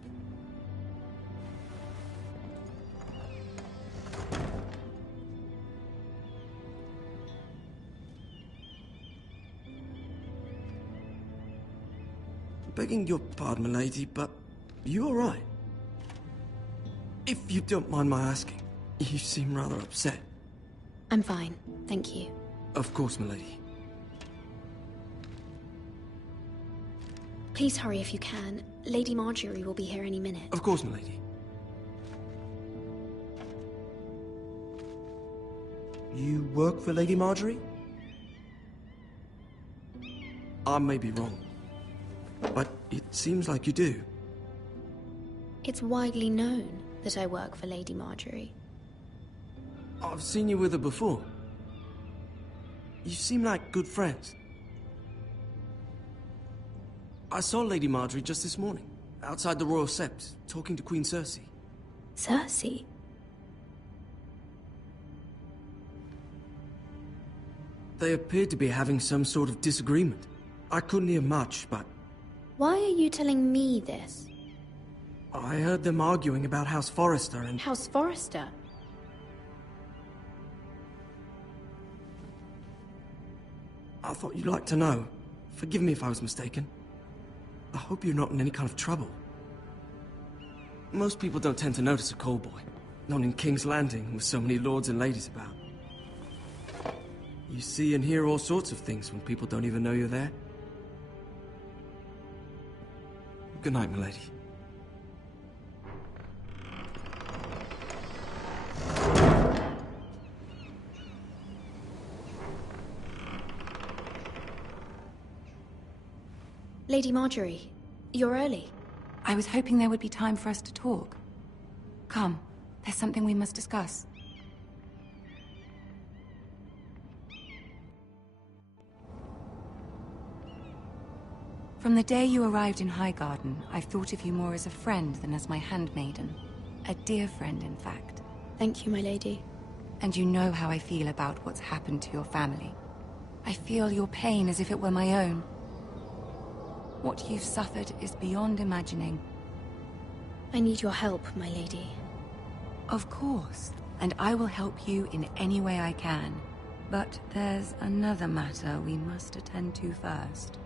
Begging your pardon, milady, but you all right? If you don't mind my asking, you seem rather upset. I'm fine, thank you. Of course, milady. Please hurry if you can. Lady Marjorie will be here any minute. Of course, milady. You work for Lady Marjorie? I may be wrong, but it seems like you do. It's widely known that I work for Lady Marjorie. I've seen you with her before. You seem like good friends. I saw Lady Marjorie just this morning, outside the Royal Sept, talking to Queen Cersei. Cersei? They appeared to be having some sort of disagreement. I couldn't hear much, but... Why are you telling me this? I heard them arguing about House Forrester and... House Forrester? I thought you'd like to know. Forgive me if I was mistaken. I hope you're not in any kind of trouble. Most people don't tend to notice a call boy. Not in King's Landing, with so many lords and ladies about. You see and hear all sorts of things when people don't even know you're there. Good night, milady. Lady Marjorie, you're early. I was hoping there would be time for us to talk. Come, there's something we must discuss. From the day you arrived in Highgarden, I've thought of you more as a friend than as my handmaiden. A dear friend, in fact. Thank you, my lady. And you know how I feel about what's happened to your family. I feel your pain as if it were my own. What you've suffered is beyond imagining. I need your help, my lady. Of course, and I will help you in any way I can. But there's another matter we must attend to first.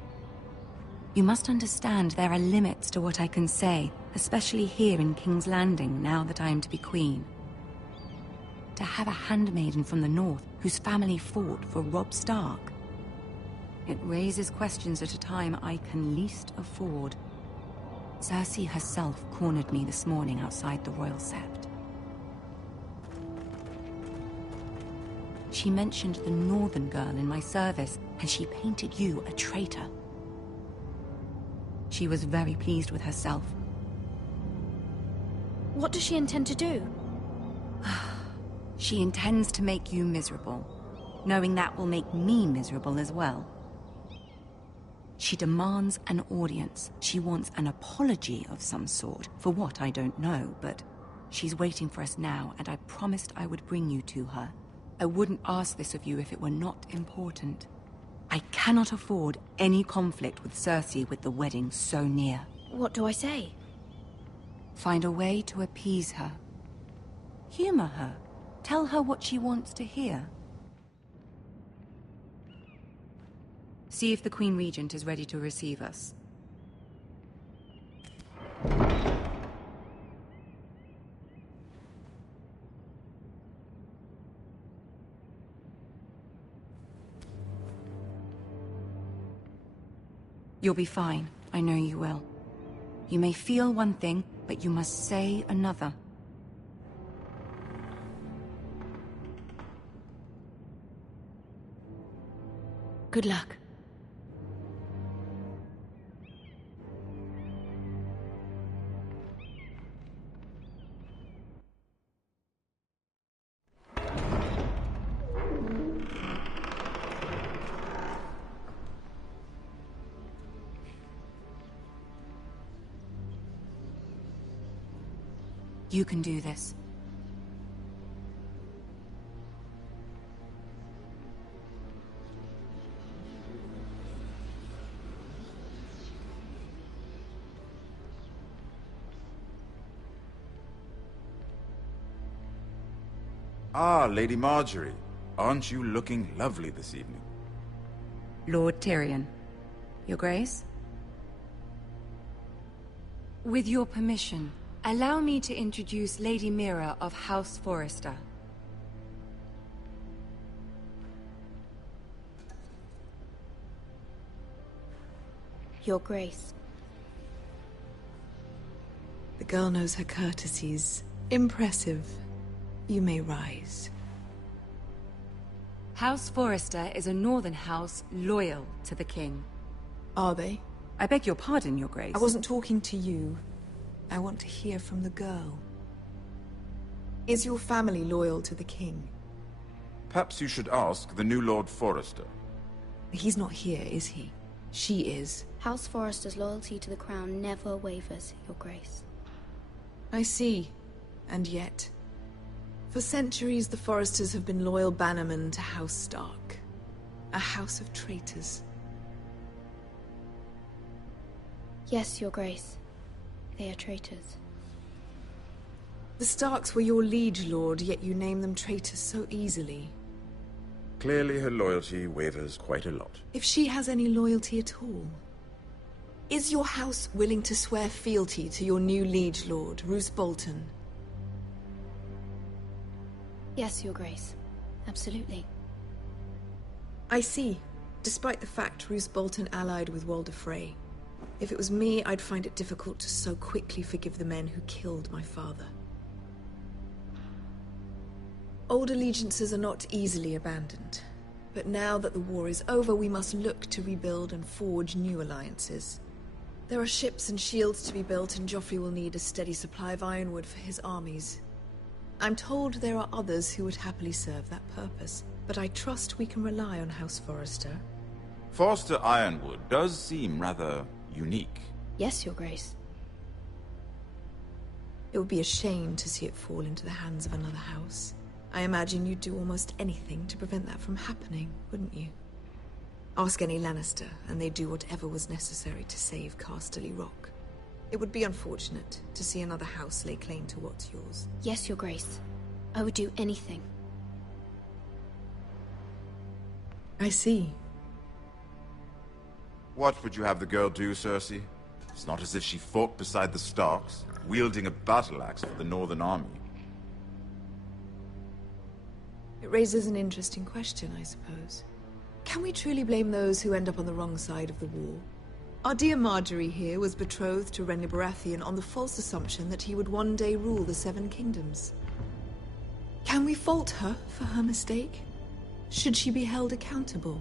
You must understand there are limits to what I can say, especially here in King's Landing, now that I am to be queen. To have a handmaiden from the north whose family fought for Robb Stark. It raises questions at a time I can least afford. Cersei herself cornered me this morning outside the Royal Sept. She mentioned the northern girl in my service, and she painted you a traitor. She was very pleased with herself. What does she intend to do? She intends to make you miserable, knowing that will make me miserable as well. She demands an audience. She wants an apology of some sort, for what I don't know, but she's waiting for us now, and I promised I would bring you to her. I wouldn't ask this of you if it were not important. I cannot afford any conflict with Cersei with the wedding so near. What do I say? Find a way to appease her. Humor her. Tell her what she wants to hear. See if the Queen Regent is ready to receive us. You'll be fine. I know you will. You may feel one thing, but you must say another. Good luck. You can do this. Ah, Lady Marjorie. Aren't you looking lovely this evening? Lord Tyrion. Your Grace? With your permission, allow me to introduce Lady Mira of House Forrester. Your Grace. The girl knows her courtesies. Impressive. You may rise. House Forrester is a northern house loyal to the king. Are they? I beg your pardon, Your Grace. I wasn't talking to you. I want to hear from the girl. Is your family loyal to the king? Perhaps you should ask the new Lord Forrester. He's not here, is he? She is. House Forrester's loyalty to the crown never wavers, Your Grace. I see. And yet... For centuries, the Forresters have been loyal bannermen to House Stark. A house of traitors. Yes, Your Grace. They are traitors. The Starks were your liege lord, yet you name them traitors so easily. Clearly her loyalty wavers quite a lot. If she has any loyalty at all. Is your house willing to swear fealty to your new liege lord, Roose Bolton? Yes, Your Grace. Absolutely. I see. Despite the fact Roose Bolton allied with Walder Frey. If it was me, I'd find it difficult to so quickly forgive the men who killed my father. Old allegiances are not easily abandoned. But now that the war is over, we must look to rebuild and forge new alliances. There are ships and shields to be built, and Joffrey will need a steady supply of ironwood for his armies. I'm told there are others who would happily serve that purpose, but I trust we can rely on House Forrester. Forrester Ironwood does seem rather unique. Yes, Your Grace. It would be a shame to see it fall into the hands of another house. I imagine you'd do almost anything to prevent that from happening, wouldn't you? Ask any Lannister, and they'd do whatever was necessary to save Casterly Rock. It would be unfortunate to see another house lay claim to what's yours. Yes, Your Grace. I would do anything. I see. What would you have the girl do, Cersei? It's not as if she fought beside the Starks, wielding a battle axe for the Northern Army. It raises an interesting question, I suppose. Can we truly blame those who end up on the wrong side of the war? Our dear Marjorie here was betrothed to Renly Baratheon on the false assumption that he would one day rule the Seven Kingdoms. Can we fault her for her mistake? Should she be held accountable?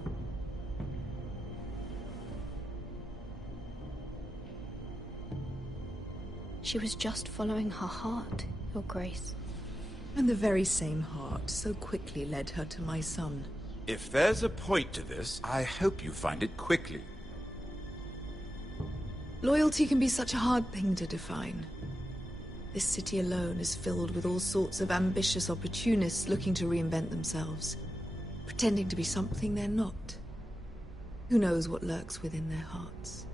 She was just following her heart, Your Grace. And the very same heart so quickly led her to my son. If there's a point to this, I hope you find it quickly. Loyalty can be such a hard thing to define. This city alone is filled with all sorts of ambitious opportunists looking to reinvent themselves, pretending to be something they're not. Who knows what lurks within their hearts?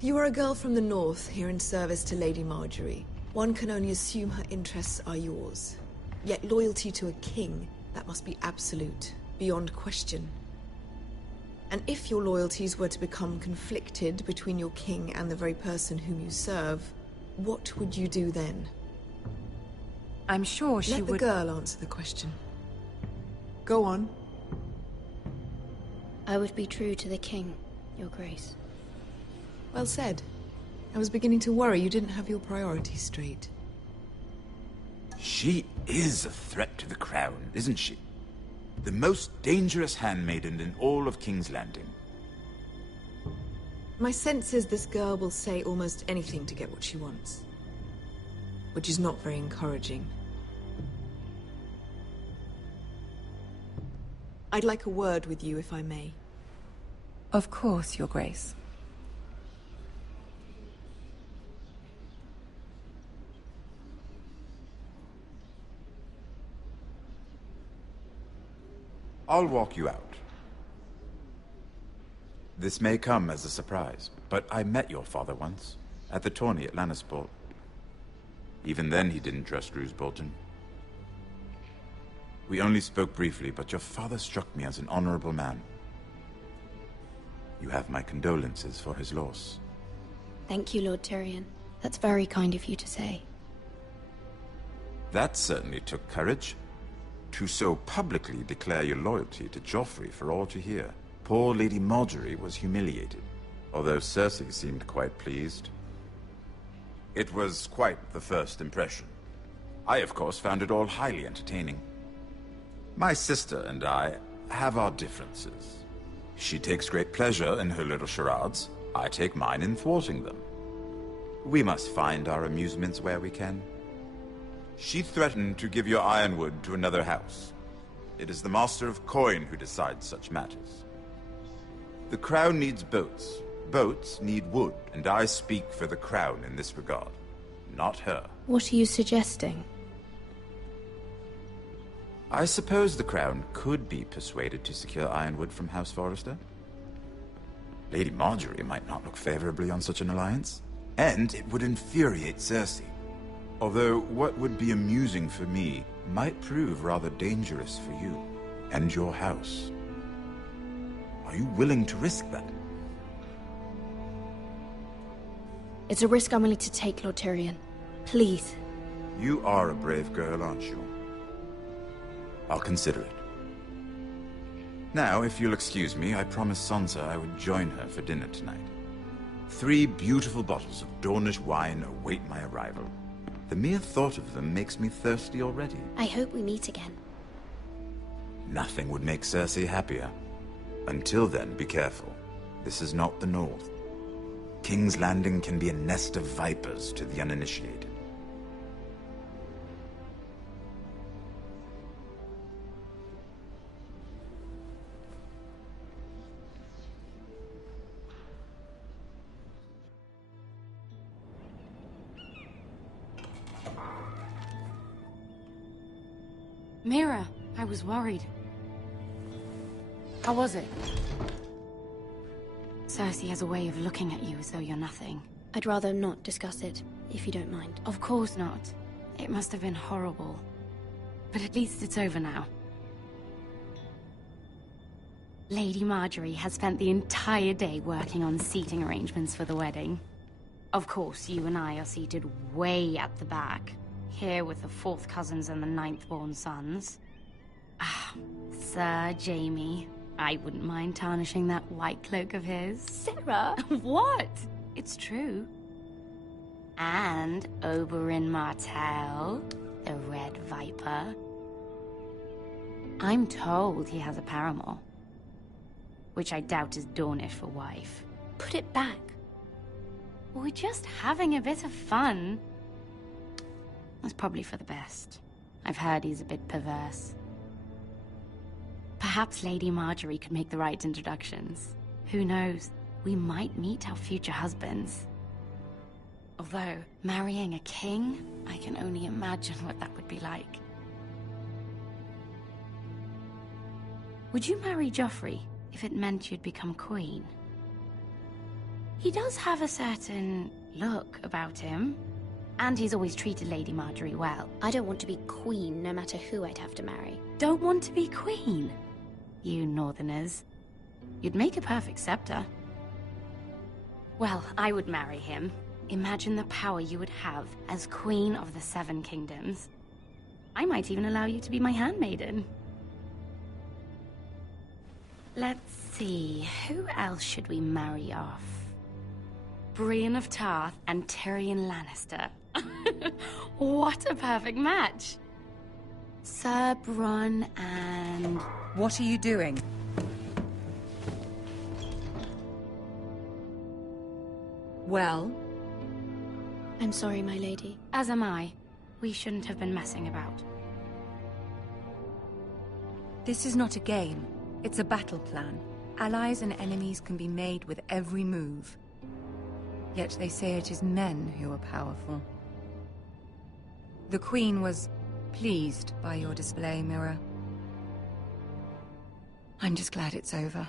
You are a girl from the north, here in service to Lady Marjorie. One can only assume her interests are yours. Yet loyalty to a king, that must be absolute, beyond question. And if your loyalties were to become conflicted between your king and the very person whom you serve, what would you do then? I'm sure she would... Let the girl answer the question. Go on. I would be true to the king, Your Grace. Well said. I was beginning to worry you didn't have your priorities straight. She is a threat to the crown, isn't she? The most dangerous handmaiden in all of King's Landing. My sense is this girl will say almost anything to get what she wants. Which is not very encouraging. I'd like a word with you, if I may. Of course, Your Grace. I'll walk you out. This may come as a surprise, but I met your father once, at the tourney at Lannisport. Even then he didn't trust Roose Bolton. We only spoke briefly, but your father struck me as an honorable man. You have my condolences for his loss. Thank you, Lord Tyrion. That's very kind of you to say. That certainly took courage. To so publicly declare your loyalty to Joffrey for all to hear. Poor Lady Marjorie was humiliated, although Cersei seemed quite pleased. It was quite the first impression. I, of course, found it all highly entertaining. My sister and I have our differences. She takes great pleasure in her little charades. I take mine in thwarting them. We must find our amusements where we can. She threatened to give your ironwood to another house. It is the Master of Coin who decides such matters. The Crown needs boats. Boats need wood, and I speak for the Crown in this regard, not her. What are you suggesting? I suppose the Crown could be persuaded to secure ironwood from House Forrester. Lady Marjorie might not look favorably on such an alliance, and it would infuriate Cersei. Although what would be amusing for me might prove rather dangerous for you and your house. Are you willing to risk that? It's a risk I'm willing to take, Lord Tyrion. Please. You are a brave girl, aren't you? I'll consider it. Now, if you'll excuse me, I promised Sansa I would join her for dinner tonight. 3 beautiful bottles of Dornish wine await my arrival. The mere thought of them makes me thirsty already. I hope we meet again. Nothing would make Cersei happier. Until then, be careful. This is not the North. King's Landing can be a nest of vipers to the uninitiated. Mira, I was worried. How was it? Cersei has a way of looking at you as though you're nothing. I'd rather not discuss it, if you don't mind. Of course not. It must have been horrible. But at least it's over now. Lady Marjorie has spent the entire day working on seating arrangements for the wedding. Of course, you and I are seated way at the back. Here with the 4th cousins and the 9th-born sons. Ah, Sir Jaime. I wouldn't mind tarnishing that white cloak of his. Sarah! What? It's true. And Oberyn Martell, the Red Viper. I'm told he has a paramour. Which I doubt is Dornish for wife. Put it back. We're just having a bit of fun. That's probably for the best. I've heard he's a bit perverse. Perhaps Lady Marjorie could make the right introductions. Who knows? We might meet our future husbands. Although, marrying a king, I can only imagine what that would be like. Would you marry Joffrey if it meant you'd become queen? He does have a certain look about him. And he's always treated Lady Marjorie well. I don't want to be queen, no matter who I'd have to marry. Don't want to be queen? You northerners. You'd make a perfect scepter. Well, I would marry him. Imagine the power you would have as Queen of the Seven Kingdoms. I might even allow you to be my handmaiden. Let's see, who else should we marry off? Brienne of Tarth and Tyrion Lannister. What a perfect match! Sir Bronn and... What are you doing? Well? I'm sorry, my lady. As am I. We shouldn't have been messing about. This is not a game. It's a battle plan. Allies and enemies can be made with every move. Yet they say it is men who are powerful. The Queen was pleased by your display, Mira. I'm just glad it's over.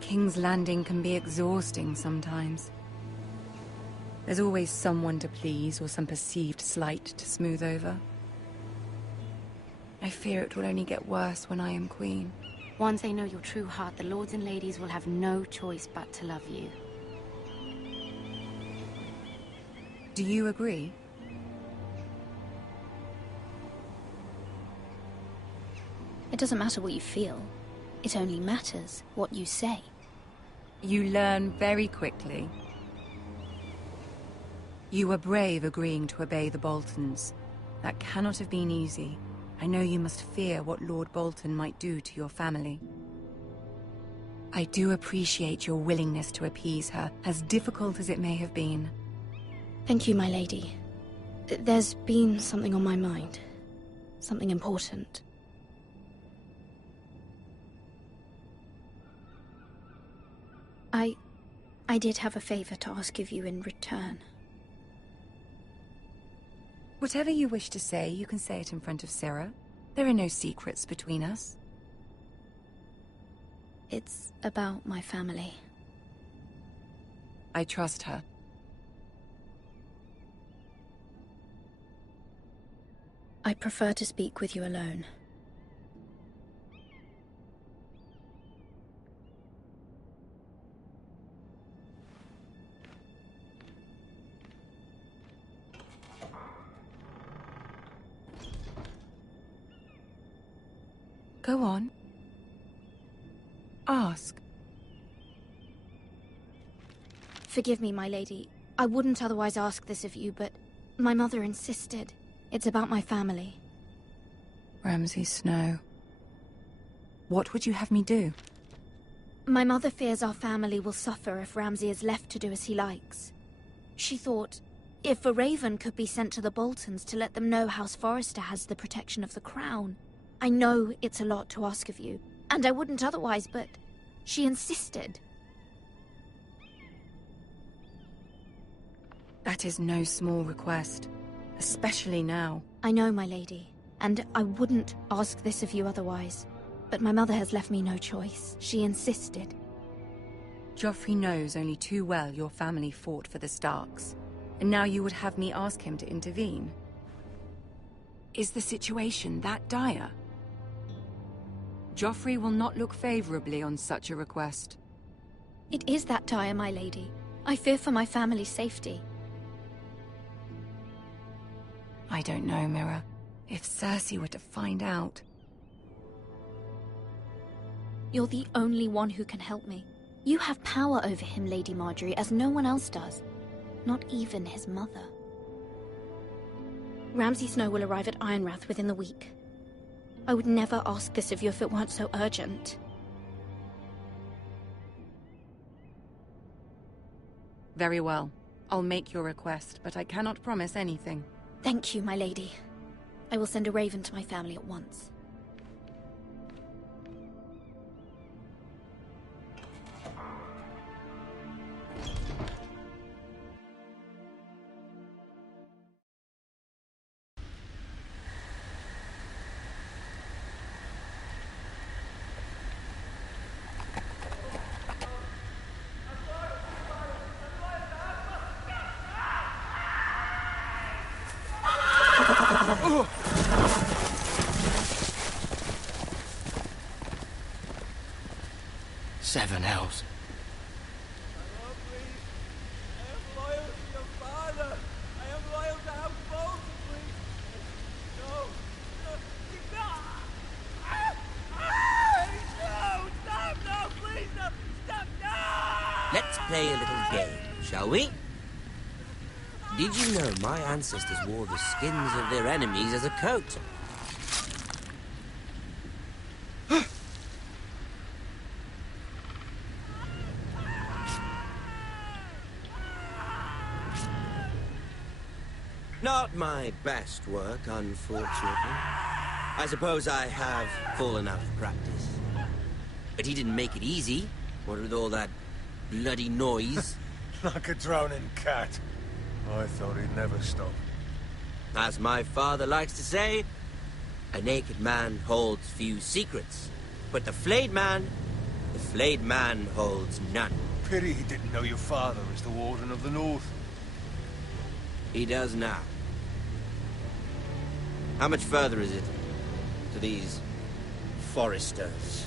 King's Landing can be exhausting sometimes. There's always someone to please or some perceived slight to smooth over. I fear it will only get worse when I am queen. Once they know your true heart, the lords and ladies will have no choice but to love you. Do you agree? It doesn't matter what you feel. It only matters what you say. You learn very quickly. You were brave agreeing to obey the Boltons. That cannot have been easy. I know you must fear what Lord Bolton might do to your family. I do appreciate your willingness to appease her, as difficult as it may have been. Thank you, my lady. There's been something on my mind. Something important. I did have a favor to ask of you in return. Whatever you wish to say, you can say it in front of Sarah. There are no secrets between us. It's about my family. I trust her. I prefer to speak with you alone. Go on. Ask. Forgive me, my lady. I wouldn't otherwise ask this of you, but my mother insisted. It's about my family. Ramsay Snow. What would you have me do? My mother fears our family will suffer if Ramsay is left to do as he likes. She thought, if a raven could be sent to the Boltons to let them know House Forrester has the protection of the crown. I know it's a lot to ask of you, and I wouldn't otherwise, but she insisted. That is no small request, especially now. I know, my lady, and I wouldn't ask this of you otherwise, but my mother has left me no choice. She insisted. Joffrey knows only too well your family fought for the Starks, and now you would have me ask him to intervene. Is the situation that dire? Joffrey will not look favorably on such a request. It is that dire, my lady. I fear for my family's safety. I don't know, Mira. If Cersei were to find out... You're the only one who can help me. You have power over him, Lady Marjorie, as no one else does. Not even his mother. Ramsay Snow will arrive at Ironrath within the week. I would never ask this of you if it weren't so urgent. Very well. I'll make your request, but I cannot promise anything. Thank you, my lady. I will send a raven to my family at once. Seven hells. Let's play a little game, shall we? Did you know my ancestors wore the skins of their enemies as a coat? Not my best work, unfortunately. I suppose I have fallen out of practice. But he didn't make it easy, what with all that bloody noise. Like a drowning cat. I thought he'd never stop. As my father likes to say, a naked man holds few secrets. But the flayed man holds none. Pity he didn't know your father is the Warden of the North. He does now. How much further is it to these foresters?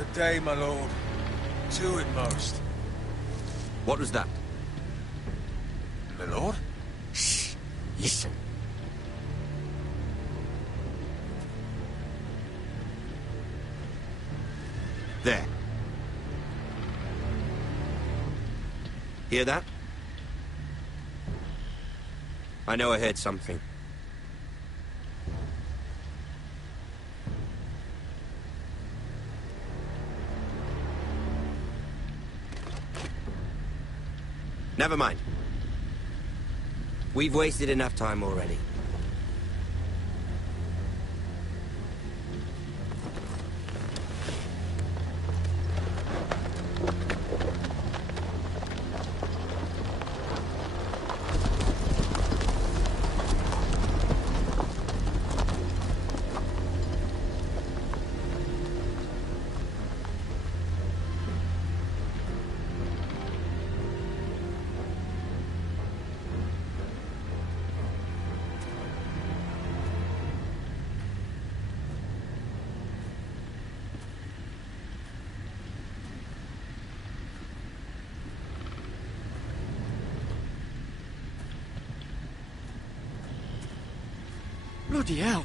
A day, my lord. 2 at most. What was that? My lord? Shh. Listen. There. Hear that? I know I heard something. Never mind. We've wasted enough time already. Bloody hell.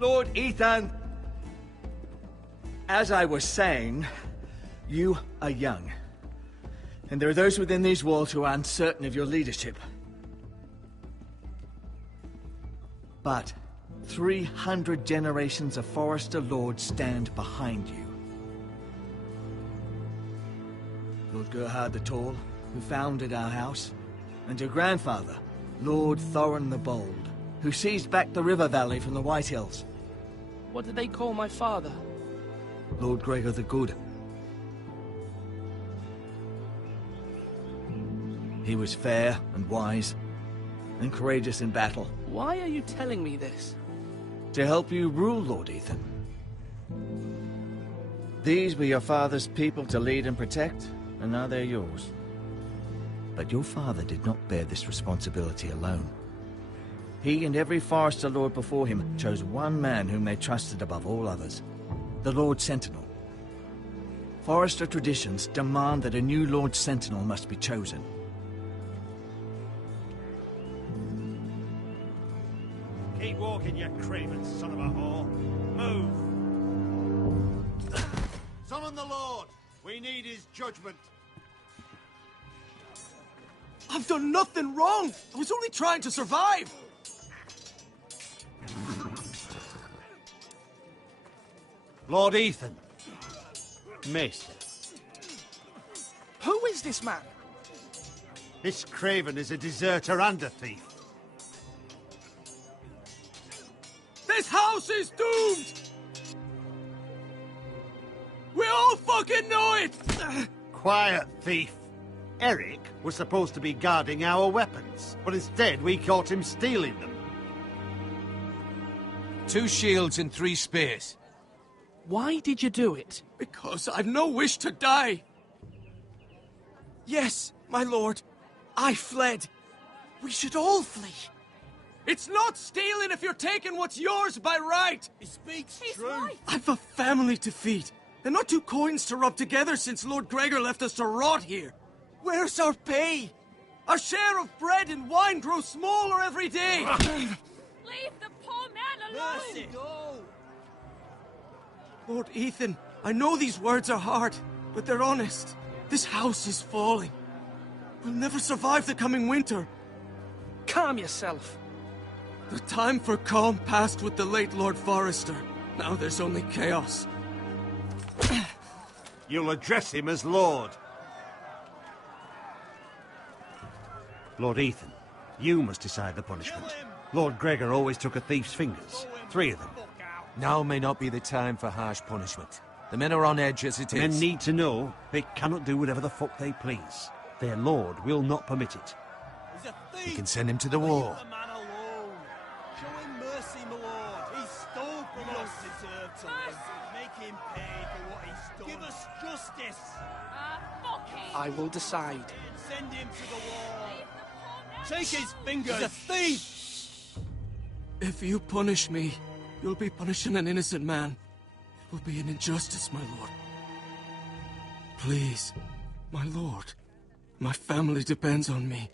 Lord Ethan! As I was saying, you are young. And there are those within these walls who are uncertain of your leadership. But 300 generations of Forester Lords stand behind you. Lord Gerhard the Tall, who founded our house, and your grandfather, Lord Thorin the Bold, who seized back the river valley from the White Hills. What did they call my father? Lord Gregor the Good. He was fair and wise, and courageous in battle. Why are you telling me this? To help you rule, Lord Ethan. These were your father's people to lead and protect, and now they're yours. But your father did not bear this responsibility alone. He and every Forester Lord before him chose one man whom they trusted above all others, the Lord Sentinel. Forester traditions demand that a new Lord Sentinel must be chosen. Keep walking, you craven son of a whore. Move! Summon the Lord! We need his judgment. I've done nothing wrong! I was only trying to survive! Lord Ethan. Maester. Who is this man? This craven is a deserter and a thief. This house is doomed! We all fucking know it! Quiet, thief. Eric was supposed to be guarding our weapons, but instead we caught him stealing them. 2 shields and 3 spears. Why did you do it? Because I've no wish to die. Yes, my lord. I fled. We should all flee. It's not stealing if you're taking what's yours by right. He speaks true. I've a family to feed, and not 2 coins to rub together since Lord Gregor left us to rot here. Where's our pay? Our share of bread and wine grows smaller every day. Leave the poor man alone! Mercy. Go. Lord Ethan, I know these words are hard, but they're honest. This house is falling. We'll never survive the coming winter. Calm yourself. The time for calm passed with the late Lord Forester. Now there's only chaos. You'll address him as Lord. Lord Ethan, you must decide the punishment. Lord Gregor always took a thief's fingers. 3 of them. Now may not be the time for harsh punishment. The men are on edge as it is. Men need to know they cannot do whatever the fuck they please. Their lord will not permit it. He's a thief! You can send him to the war. Leave the man alone. Show him mercy, my lord. He stole from us. Deserve to live. Make him pay for what he's done. Give us justice. Fuck him! I will decide. Send him to the wall. Take his fingers. He's a thief! If you punish me, you'll be punishing an innocent man. It will be an injustice, my lord. Please, my lord. My family depends on me.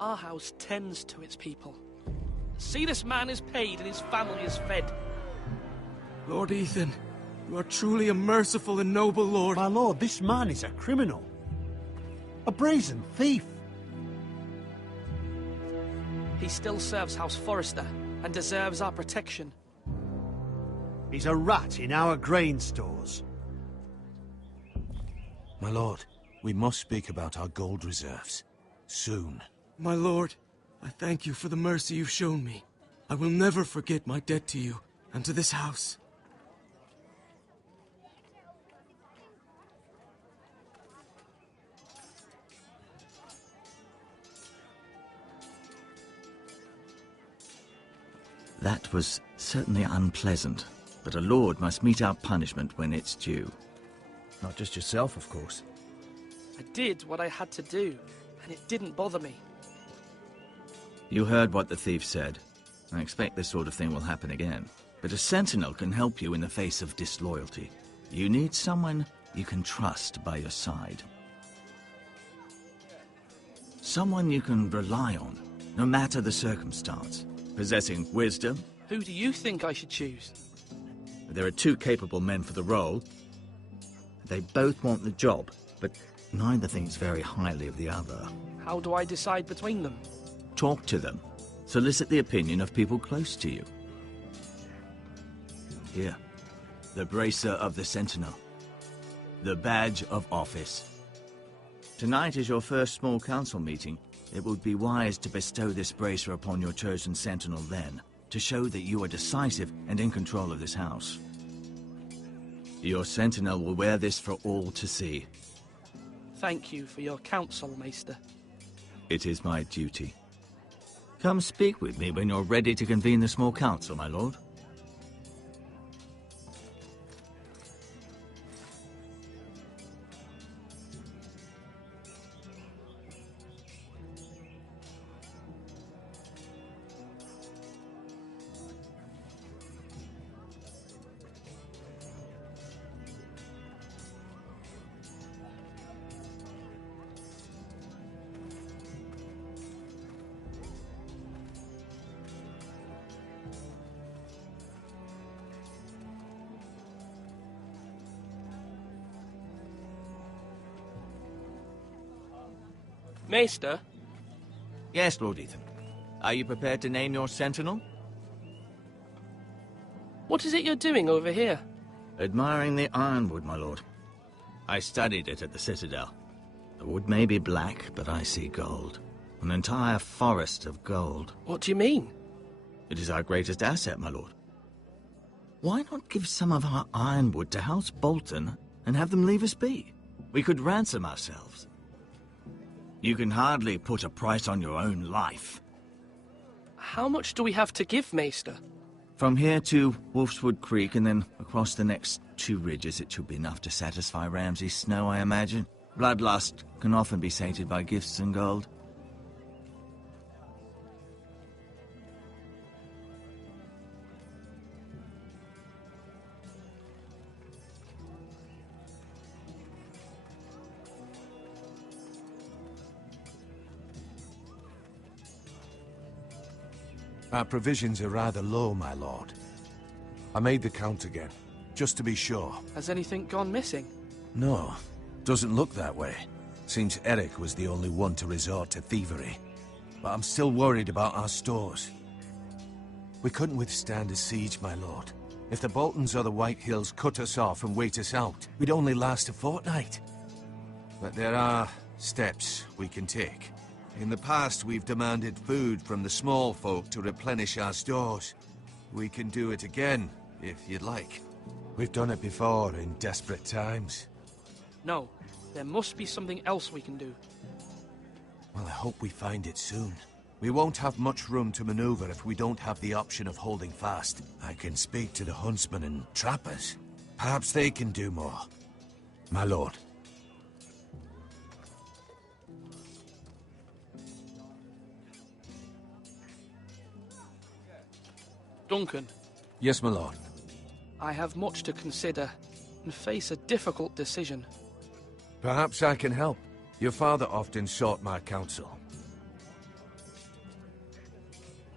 Our house tends to its people. See, this man is paid and his family is fed. Lord Ethan, you are truly a merciful and noble lord. My lord, this man is a criminal. A brazen thief. He still serves House Forester and deserves our protection. He's a rat in our grain stores. My lord, we must speak about our gold reserves. Soon. My lord, I thank you for the mercy you've shown me. I will never forget my debt to you and to this house. That was certainly unpleasant, but a lord must mete out punishment when it's due. Not just yourself, of course. I did what I had to do, and it didn't bother me. You heard what the thief said. I expect this sort of thing will happen again. But a sentinel can help you in the face of disloyalty. You need someone you can trust by your side. Someone you can rely on, no matter the circumstance. Possessing wisdom, Who do you think I should choose? There are two capable men for the role. They both want the job, but neither thinks very highly of the other. How do I decide between them? Talk to them. Solicit the opinion of people close to you. Here. The bracer of the Sentinel. The badge of office. Tonight is your first small council meeting. It would be wise to bestow this bracer upon your chosen Sentinel then, to show that you are decisive and in control of this house. Your Sentinel will wear this for all to see. Thank you for your counsel, Maester. It is my duty. Come speak with me when you're ready to convene the small council, my lord. Maester? Yes, Lord Ethan. Are you prepared to name your Sentinel? What is it you're doing over here? Admiring the ironwood, my lord. I studied it at the Citadel. The wood may be black, but I see gold. An entire forest of gold. What do you mean? It is our greatest asset, my lord. Why not give some of our ironwood to House Bolton and have them leave us be? We could ransom ourselves. You can hardly put a price on your own life. How much do we have to give, Maester? From here to Wolfswood Creek and then across the next 2 ridges, it should be enough to satisfy Ramsay Snow, I imagine. Bloodlust can often be sated by gifts and gold. Our provisions are rather low, my lord. I made the count again, just to be sure. Has anything gone missing? No, doesn't look that way. Seems Eric was the only one to resort to thievery. But I'm still worried about our stores. We couldn't withstand a siege, my lord. If the Boltons or the White Hills cut us off and wait us out, we'd only last a fortnight. But there are steps we can take. In the past, we've demanded food from the small folk to replenish our stores. We can do it again, if you'd like. We've done it before in desperate times. No, there must be something else we can do. Well, I hope we find it soon. We won't have much room to maneuver if we don't have the option of holding fast. I can speak to the huntsmen and trappers. Perhaps they can do more. My lord. Duncan. Yes, my lord. I have much to consider and face a difficult decision. Perhaps I can help. Your father often sought my counsel.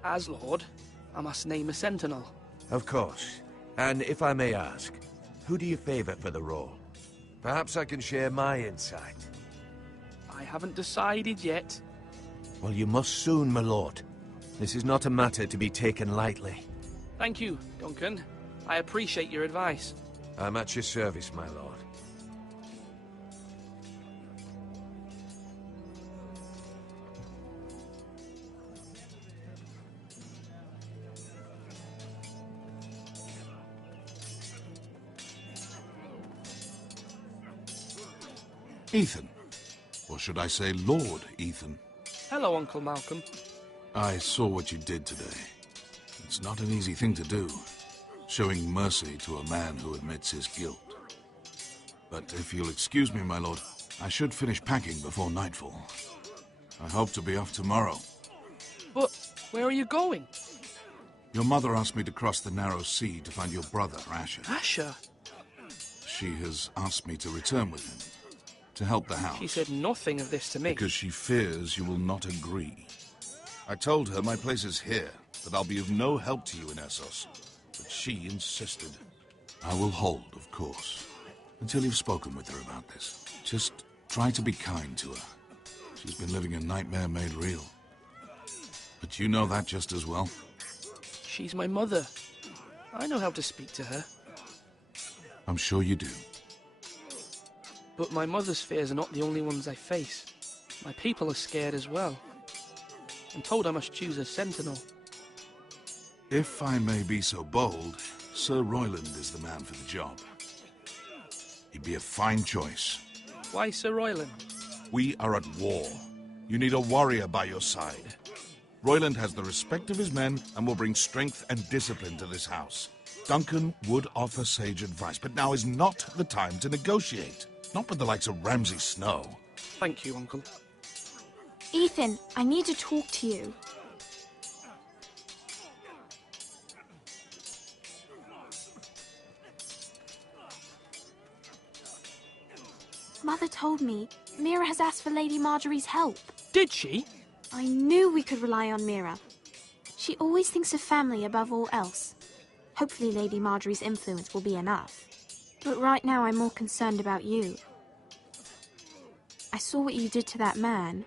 As Lord, I must name a sentinel. Of course. And if I may ask, who do you favor for the role? Perhaps I can share my insight. I haven't decided yet. Well, you must soon, my lord. This is not a matter to be taken lightly. Thank you, Duncan. I appreciate your advice. I'm at your service, my lord. Ethan. Or should I say Lord Ethan? Hello, Uncle Malcolm. I saw what you did today. It's not an easy thing to do, showing mercy to a man who admits his guilt. But if you'll excuse me, my lord, I should finish packing before nightfall. I hope to be off tomorrow. But where are you going? Your mother asked me to cross the narrow sea to find your brother, Asher. Asher? She has asked me to return with him, to help the house. She said nothing of this to me. Because she fears you will not agree. I told her my place is here, that I'll be of no help to you in Essos, but she insisted. I will hold, of course, until you've spoken with her about this. Just try to be kind to her. She's been living a nightmare made real. But you know that just as well. She's my mother. I know how to speak to her. I'm sure you do. But my mother's fears are not the only ones I face. My people are scared as well. I'm told I must choose a sentinel. If I may be so bold, Sir Royland is the man for the job. He'd be a fine choice. Why Sir Royland? We are at war. You need a warrior by your side. Royland has the respect of his men and will bring strength and discipline to this house. Duncan would offer sage advice, but now is not the time to negotiate. Not with the likes of Ramsay Snow. Thank you, Uncle. Ethan, I need to talk to you. Mother told me Mira has asked for Lady Marjorie's help. Did she? I knew we could rely on Mira. She always thinks of family above all else. Hopefully Lady Marjorie's influence will be enough. But right now I'm more concerned about you. I saw what you did to that man.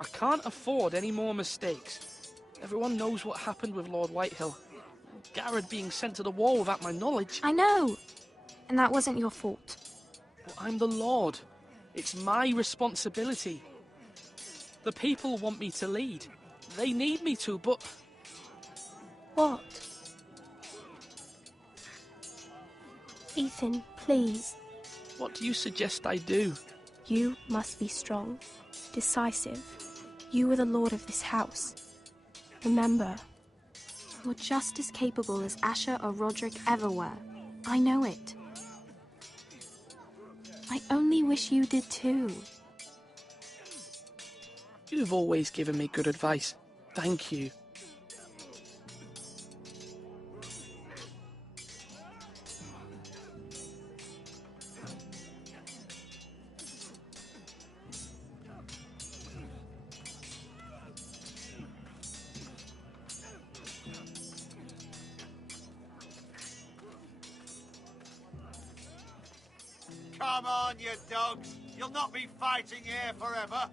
I can't afford any more mistakes. Everyone knows what happened with Lord Whitehill. Garrett being sent to the war without my knowledge. I know. And that wasn't your fault. But I'm the Lord. It's my responsibility. The people want me to lead. They need me to, but... What? Ethan, please. What do you suggest I do? You must be strong, decisive. You are the lord of this house. Remember, you're just as capable as Asher or Roderick ever were. I know it. I only wish you did too. You've always given me good advice. Thank you. Come on, you dogs. You'll not be fighting here forever.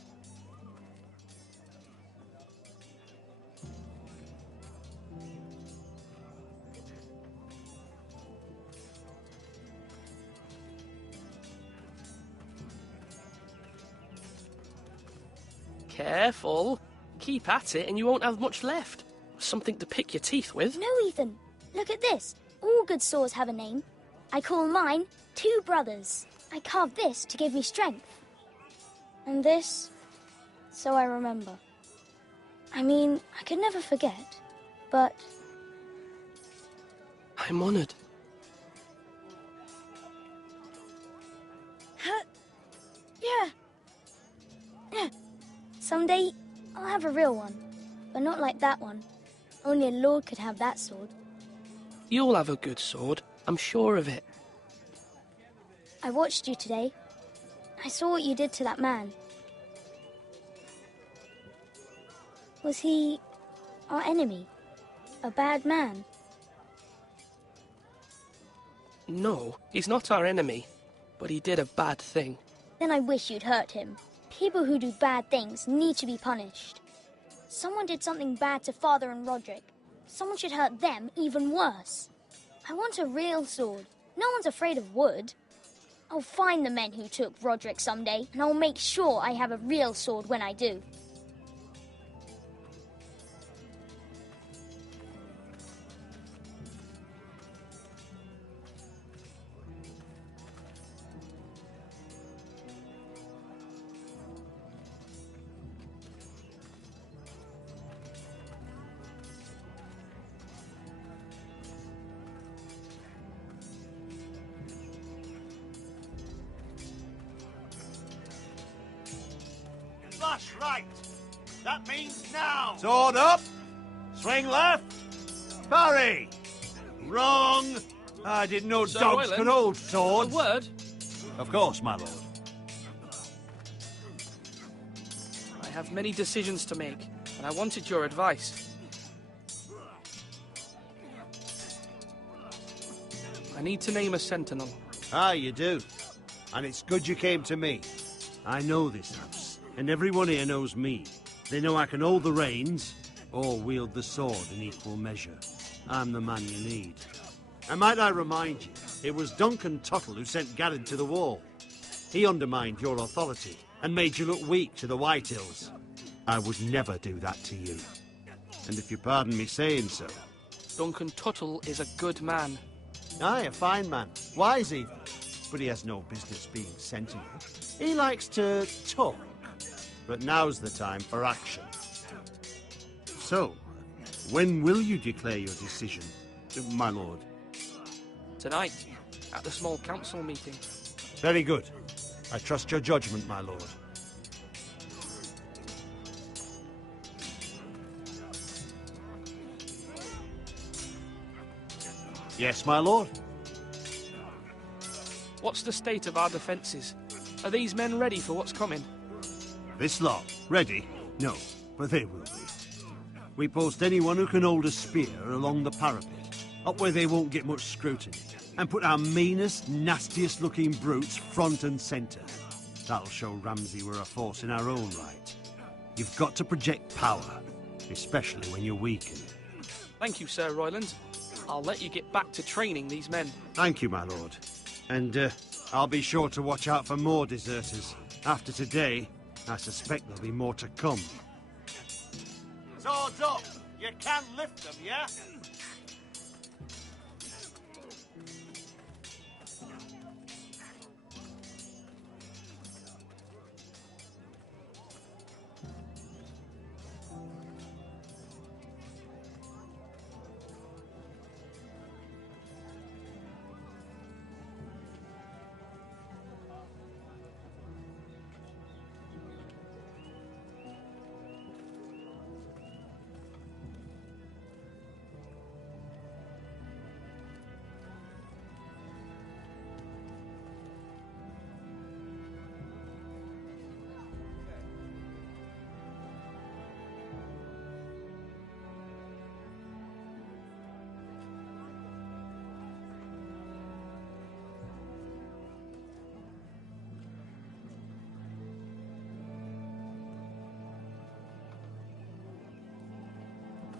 Careful. Keep at it and you won't have much left. Something to pick your teeth with. No, Ethan. Look at this. All good swords have a name. I call mine Two Brothers. I carved this to give me strength. And this, so I remember. I mean, I could never forget, but... I'm honored. Yeah. Someday, I'll have a real one. But not like that one. Only a lord could have that sword. You'll have a good sword. I'm sure of it. I watched you today. I saw what you did to that man. Was he our enemy? A bad man? No, he's not our enemy. But he did a bad thing. Then I wish you'd hurt him. People who do bad things need to be punished. Someone did something bad to Father and Roderick. Someone should hurt them even worse. I want a real sword. No one's afraid of wood. I'll find the men who took Roderick someday, and I'll make sure I have a real sword when I do. Flush right. That means now. Sword up. Swing left. Parry. Wrong. I didn't know Sir dogs Royland, could hold swords. A word? Of course, my lord. I have many decisions to make, and I wanted your advice. I need to name a sentinel. Ah, you do. And it's good you came to me. I know this house, and everyone here knows me. They know I can hold the reins, or wield the sword in equal measure. I'm the man you need. And might I remind you, it was Duncan Tuttle who sent Garrett to the wall. He undermined your authority, and made you look weak to the Whitehills. I would never do that to you. And if you pardon me saying so... Duncan Tuttle is a good man. Aye, a fine man. Wise even. But he has no business being sentinel. He likes to talk. But now's the time for action. So, when will you declare your decision, my lord? Tonight, at the small council meeting. Very good. I trust your judgment, my lord. Yes, my lord. What's the state of our defences? Are these men ready for what's coming? This lot, ready? No, but they will be. We post anyone who can hold a spear along the parapet, up where they won't get much scrutiny, and put our meanest, nastiest looking brutes front and centre. That'll show Ramsay we're a force in our own right. You've got to project power, especially when you're weakened. Thank you, Sir Royland. I'll let you get back to training these men. Thank you, my lord. And I'll be sure to watch out for more deserters. After today, I suspect there'll be more to come. Swords up! You can lift them, yeah?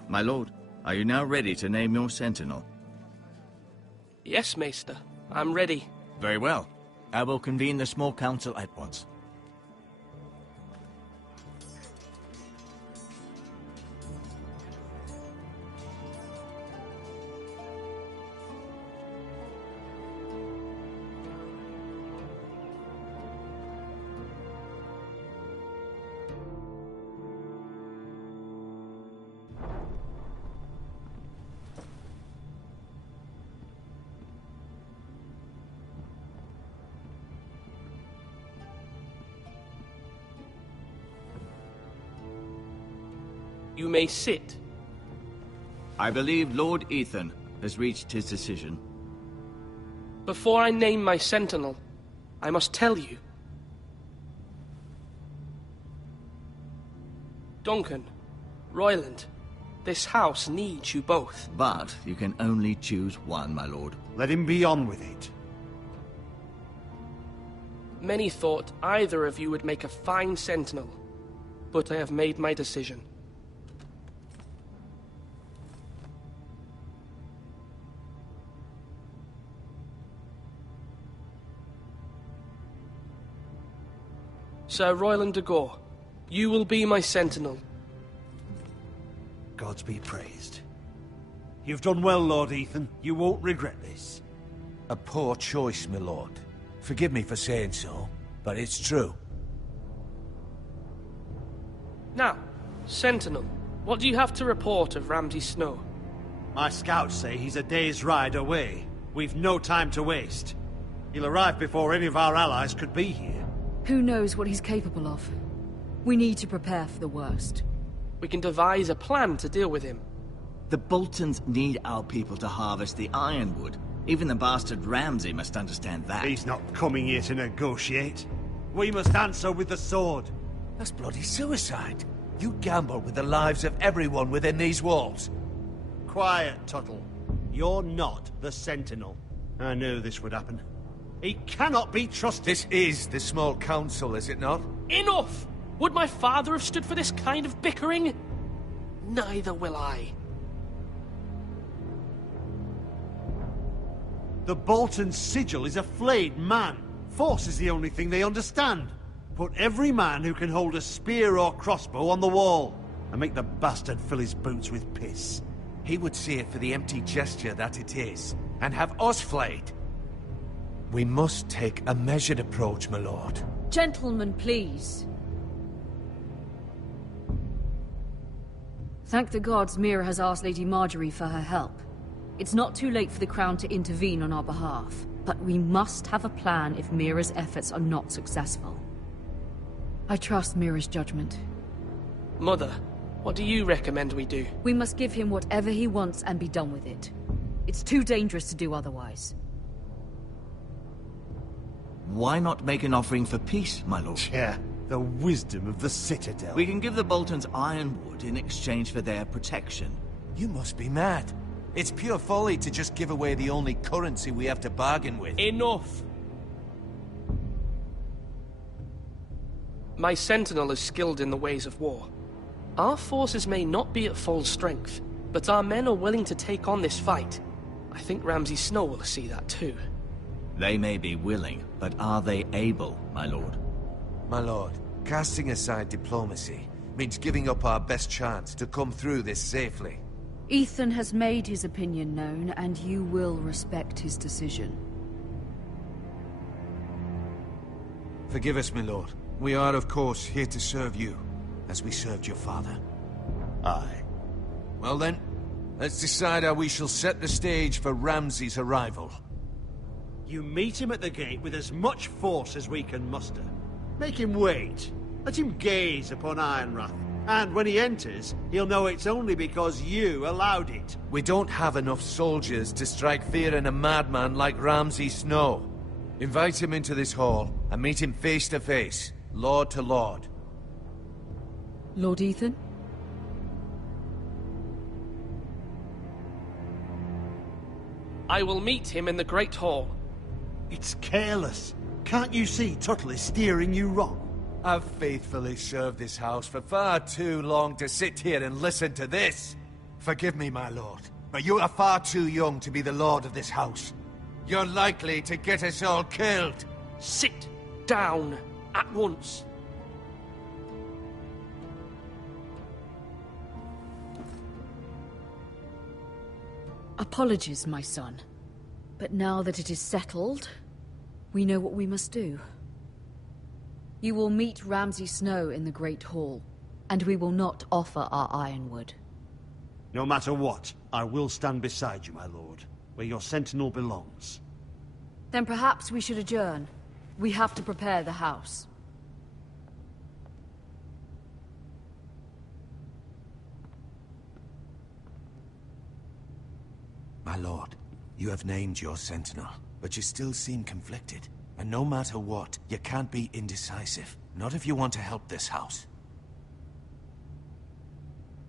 My lord, are you now ready to name your sentinel? Yes, Maester. I'm ready. Very well. I will convene the small council at once. You may sit. I believe Lord Ethan has reached his decision. Before I name my sentinel, I must tell you. Duncan, Royland, this house needs you both. But you can only choose one, my lord. Let him be on with it. Many thought either of you would make a fine sentinel, but I have made my decision. Sir Royland de Gore, you will be my sentinel. Gods be praised. You've done well, Lord Ethan. You won't regret this. A poor choice, my lord. Forgive me for saying so, but it's true. Now, Sentinel, what do you have to report of Ramsay Snow? My scouts say he's a day's ride away. We've no time to waste. He'll arrive before any of our allies could be here. Who knows what he's capable of? We need to prepare for the worst. We can devise a plan to deal with him. The Boltons need our people to harvest the ironwood. Even the bastard Ramsay must understand that. He's not coming here to negotiate. We must answer with the sword. That's bloody suicide. You gamble with the lives of everyone within these walls. Quiet, Tuttle. You're not the Sentinel. I knew this would happen. He cannot be trusted. This is the small council, is it not? Enough! Would my father have stood for this kind of bickering? Neither will I. The Bolton sigil is a flayed man. Force is the only thing they understand. Put every man who can hold a spear or crossbow on the wall, and make the bastard fill his boots with piss. He would see it for the empty gesture that it is, and have us flayed. We must take a measured approach, my lord. Gentlemen, please. Thank the gods Mira has asked Lady Marjorie for her help. It's not too late for the Crown to intervene on our behalf, but we must have a plan if Mira's efforts are not successful. I trust Mira's judgment. Mother, what do you recommend we do? We must give him whatever he wants and be done with it. It's too dangerous to do otherwise. Why not make an offering for peace, my lord? Yeah, the wisdom of the Citadel. We can give the Boltons ironwood in exchange for their protection. You must be mad. It's pure folly to just give away the only currency we have to bargain with. Enough! My sentinel is skilled in the ways of war. Our forces may not be at full strength, but our men are willing to take on this fight. I think Ramsay Snow will see that too. They may be willing, but are they able, my lord? My lord, casting aside diplomacy means giving up our best chance to come through this safely. Ethan has made his opinion known, and you will respect his decision. Forgive us, my lord. We are, of course, here to serve you, as we served your father. Aye. Well then, let's decide how we shall set the stage for Ramsay's arrival. You meet him at the gate with as much force as we can muster. Make him wait. Let him gaze upon Ironrath. And when he enters, he'll know it's only because you allowed it. We don't have enough soldiers to strike fear in a madman like Ramsay Snow. Invite him into this hall, and meet him face to face, lord to lord. Lord Ethan? I will meet him in the Great Hall. It's careless. Can't you see Tuttle is steering you wrong? I've faithfully served this house for far too long to sit here and listen to this. Forgive me, my lord, but you are far too young to be the lord of this house. You're likely to get us all killed. Sit down at once. Apologies, my son. But now that it is settled, we know what we must do. You will meet Ramsay Snow in the Great Hall, and we will not offer our ironwood. No matter what, I will stand beside you, my lord, where your sentinel belongs. Then perhaps we should adjourn. We have to prepare the house. My lord, you have named your sentinel, but you still seem conflicted. And no matter what, you can't be indecisive. Not if you want to help this house.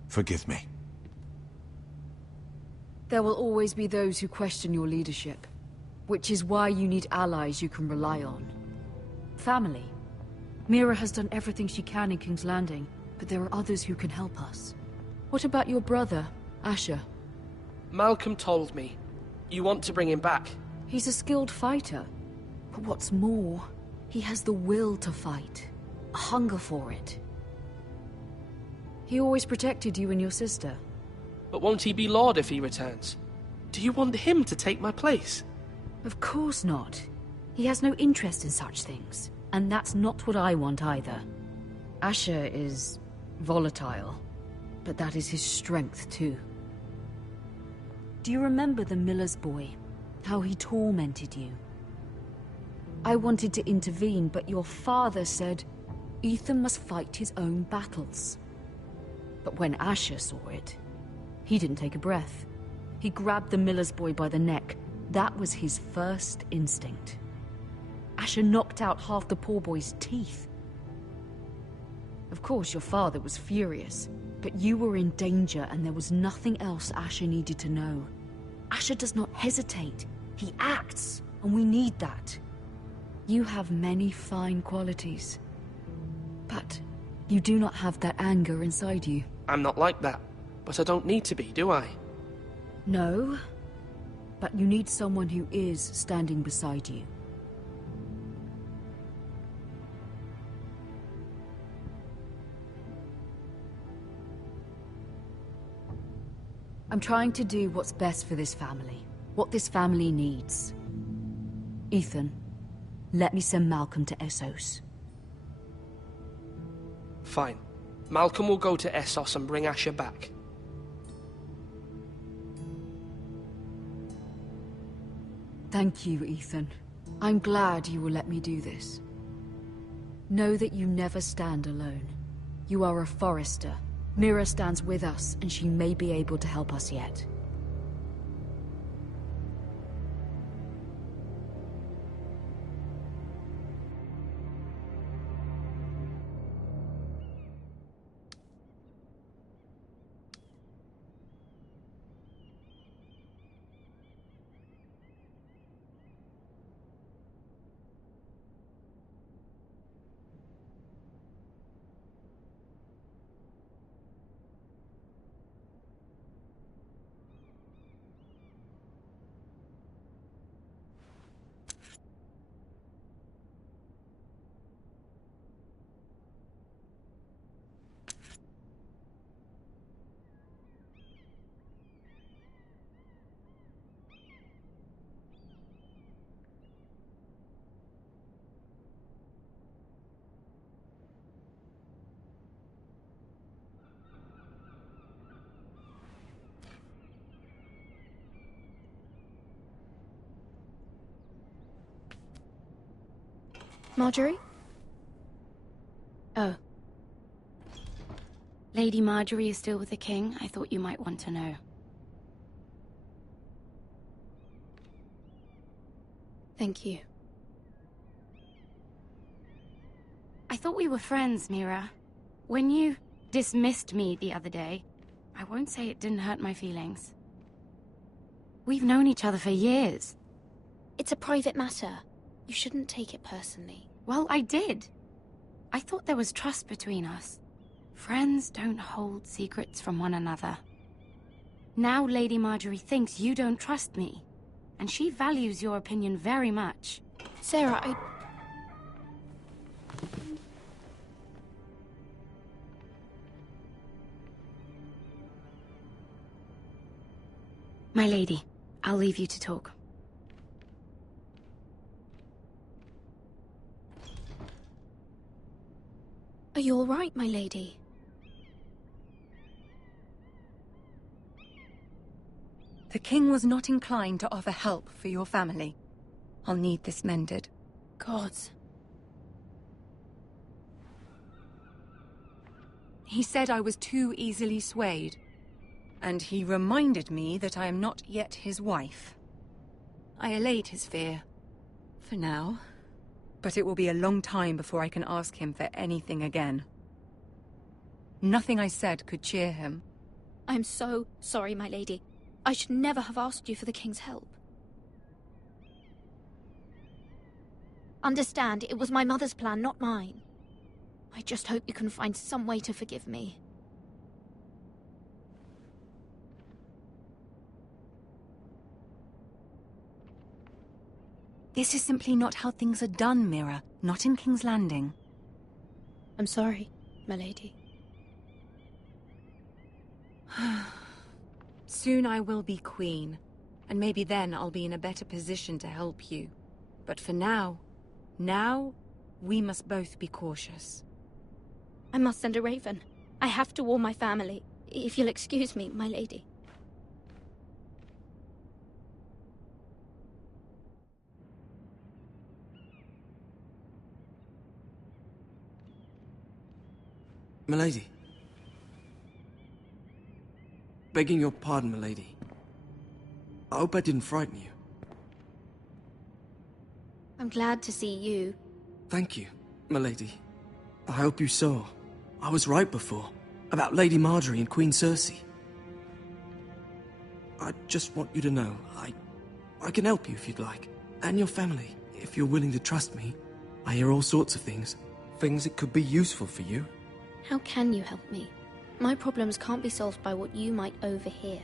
Forgive me. There will always be those who question your leadership, which is why you need allies you can rely on. Family. Mira has done everything she can in King's Landing, but there are others who can help us. What about your brother, Asher? Malcolm told me. You want to bring him back? He's a skilled fighter. But what's more, he has the will to fight. A hunger for it. He always protected you and your sister. But won't he be Lord if he returns? Do you want him to take my place? Of course not. He has no interest in such things. And that's not what I want either. Asher is volatile, but that is his strength too. Do you remember the miller's boy? How he tormented you? I wanted to intervene, but your father said Ethan must fight his own battles. But when Asher saw it, he didn't take a breath. He grabbed the miller's boy by the neck. That was his first instinct. Asher knocked out half the poor boy's teeth. Of course, your father was furious, but you were in danger and there was nothing else Asher needed to know. Asher does not hesitate. He acts, and we need that. You have many fine qualities, but you do not have that anger inside you. I'm not like that, but I don't need to be, do I? No, but you need someone who is standing beside you. I'm trying to do what's best for this family, what this family needs. Ethan, let me send Malcolm to Essos. Fine. Malcolm will go to Essos and bring Asher back. Thank you, Ethan. I'm glad you will let me do this. Know that you never stand alone. You are a Forrester. Mira stands with us, and she may be able to help us yet. Marjorie? Oh. Lady Marjorie is still with the king. I thought you might want to know. Thank you. I thought we were friends, Mira. When you dismissed me the other day, I won't say it didn't hurt my feelings. We've known each other for years. It's a private matter. You shouldn't take it personally. Well, I did. I thought there was trust between us. Friends don't hold secrets from one another. Now Lady Marjorie thinks you don't trust me, and she values your opinion very much. Sarah, My lady, I'll leave you to talk. Are you all right, my lady? The king was not inclined to offer help for your family. I'll need this mended. Gods. He said I was too easily swayed. And he reminded me that I am not yet his wife. I allayed his fear. For now. But it will be a long time before I can ask him for anything again. Nothing I said could cheer him. I'm so sorry, my lady. I should never have asked you for the king's help. Understand, it was my mother's plan, not mine. I just hope you can find some way to forgive me. This is simply not how things are done, Mira. Not in King's Landing. I'm sorry, my lady. Soon I will be queen, and maybe then I'll be in a better position to help you. But for now, we must both be cautious. I must send a raven. I have to warn my family. If you'll excuse me, my lady. Milady. Begging your pardon, milady. I hope I didn't frighten you. I'm glad to see you. Thank you, milady. I hope you saw. I was right before. About Lady Marjorie and Queen Cersei. I just want you to know, I can help you if you'd like. And your family, if you're willing to trust me. I hear all sorts of things. Things that could be useful for you. How can you help me? My problems can't be solved by what you might overhear.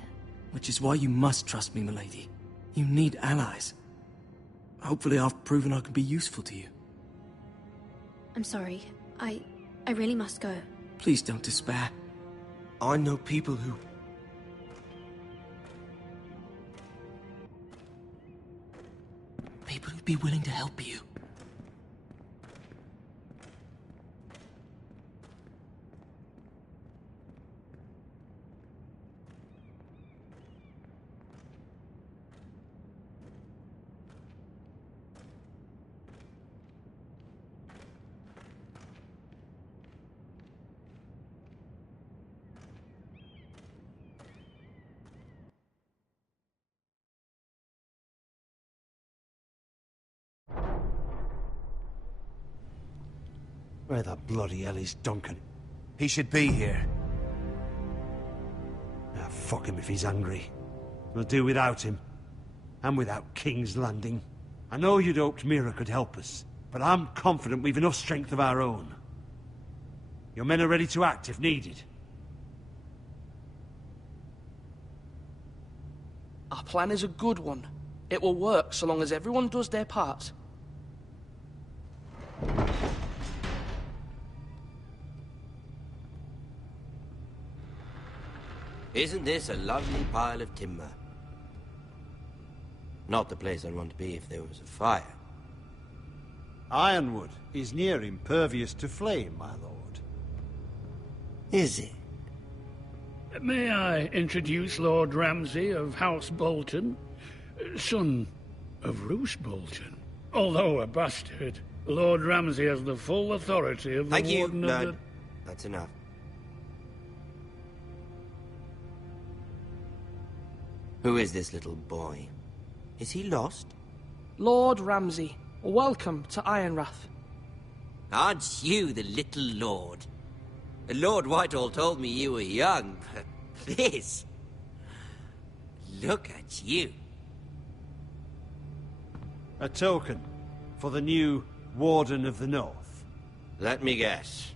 Which is why you must trust me, milady. You need allies. Hopefully I've proven I can be useful to you. I'm sorry. I really must go. Please don't despair. I know people who... People who'd be willing to help you. Where the bloody hell is Duncan? He should be here. Ah, fuck him if he's hungry. We'll do without him. And without King's Landing. I know you'd hoped Mira could help us, but I'm confident we've enough strength of our own. Your men are ready to act if needed. Our plan is a good one. It will work so long as everyone does their part. Isn't this a lovely pile of timber? Not the place I'd want to be if there was a fire. Ironwood is near impervious to flame, my lord. Is it? May I introduce Lord Ramsay of House Bolton, son of Roose Bolton? Although a bastard, Lord Ramsay has the full authority of the Thank you, Warden of Lord. the... That's enough. Who is this little boy? Is he lost? Lord Ramsay, welcome to Ironrath. Aren't you the little lord? Lord Whitehall told me you were young, but this... Look at you. A token for the new Warden of the North. Let me guess.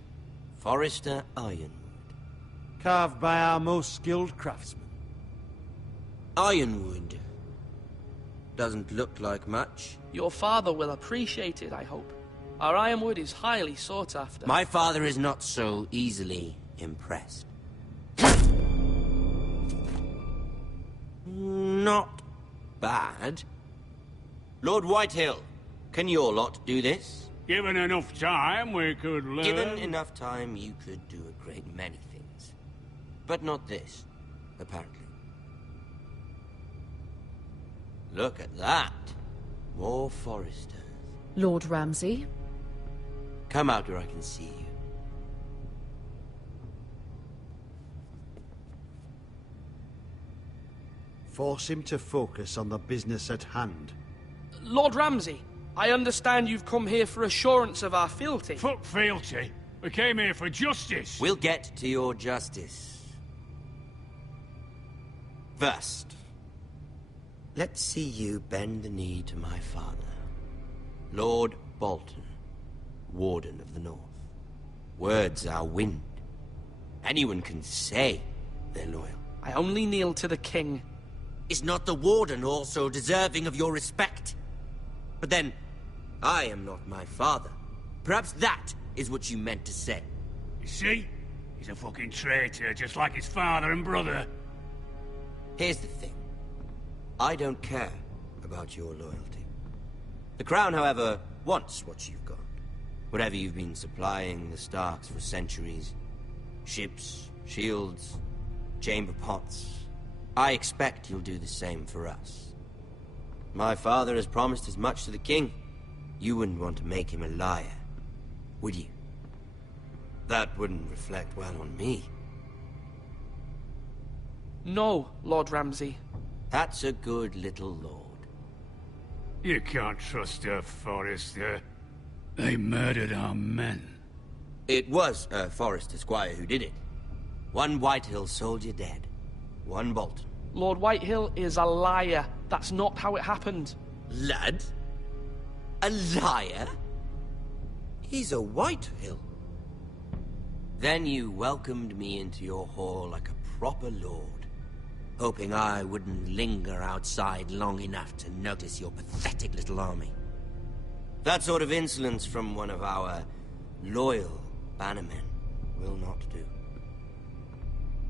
Forrester Ironwood. Carved by our most skilled craftsmen. Ironwood. Doesn't look like much. Your father will appreciate it, I hope. Our ironwood is highly sought after. My father is not so easily impressed. Not bad. Lord Whitehill, can your lot do this? Given enough time, we could learn... Given enough time, you could do a great many things. But not this, apparently. Look at that. More Forresters. Lord Ramsay? Come out where I can see you. Force him to focus on the business at hand. Lord Ramsay, I understand you've come here for assurance of our fealty. Fuck fealty. We came here for justice. We'll get to your justice. First, let's see you bend the knee to my father, Lord Bolton, Warden of the North. Words are wind. Anyone can say they're loyal. I only kneel to the king. Is not the Warden also deserving of your respect? But then, I am not my father. Perhaps that is what you meant to say. You see? He's a fucking traitor, just like his father and brother. Here's the thing. I don't care about your loyalty. The Crown, however, wants what you've got. Whatever you've been supplying the Starks for centuries. Ships, shields, chamber pots. I expect you'll do the same for us. My father has promised as much to the king. You wouldn't want to make him a liar, would you? That wouldn't reflect well on me. No, Lord Ramsay. That's a good little lord. You can't trust her, Forrester. They murdered our men. It was a Forrester squire who did it. One Whitehill soldier dead. One Bolton. Lord Whitehill is a liar. That's not how it happened. Lad? A liar? He's a Whitehill. Then you welcomed me into your hall like a proper lord, hoping I wouldn't linger outside long enough to notice your pathetic little army. That sort of insolence from one of our loyal bannermen will not do.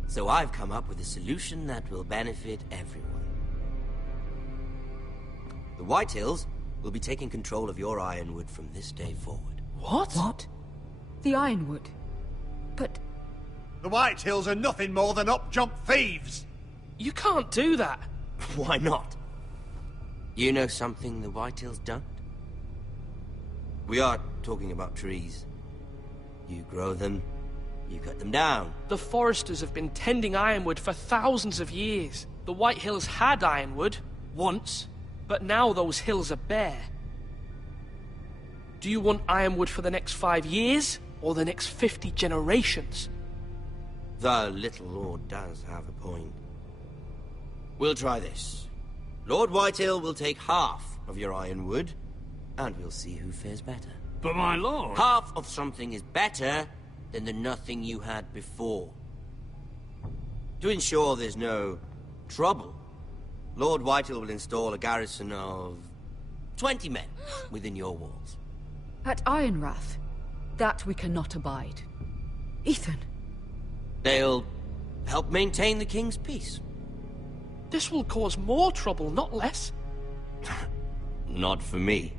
So I've come up with a solution that will benefit everyone. The Whitehills will be taking control of your Ironwood from this day forward. What? What? The Ironwood? But... The Whitehills are nothing more than up-jump thieves! You can't do that! Why not? You know something the Whitehills don't? We are talking about trees. You grow them, you cut them down. The Foresters have been tending Ironwood for thousands of years. The Whitehills had Ironwood, once, but now those hills are bare. Do you want Ironwood for the next 5 years, or the next 50 generations? The little lord does have a point. We'll try this. Lord Whitehill will take half of your Ironwood, and we'll see who fares better. But my lord... Half of something is better than the nothing you had before. To ensure there's no trouble, Lord Whitehill will install a garrison of 20 men within your walls. At Ironrath? That we cannot abide. Ethan! They'll help maintain the king's peace. This will cause more trouble, not less. Not for me.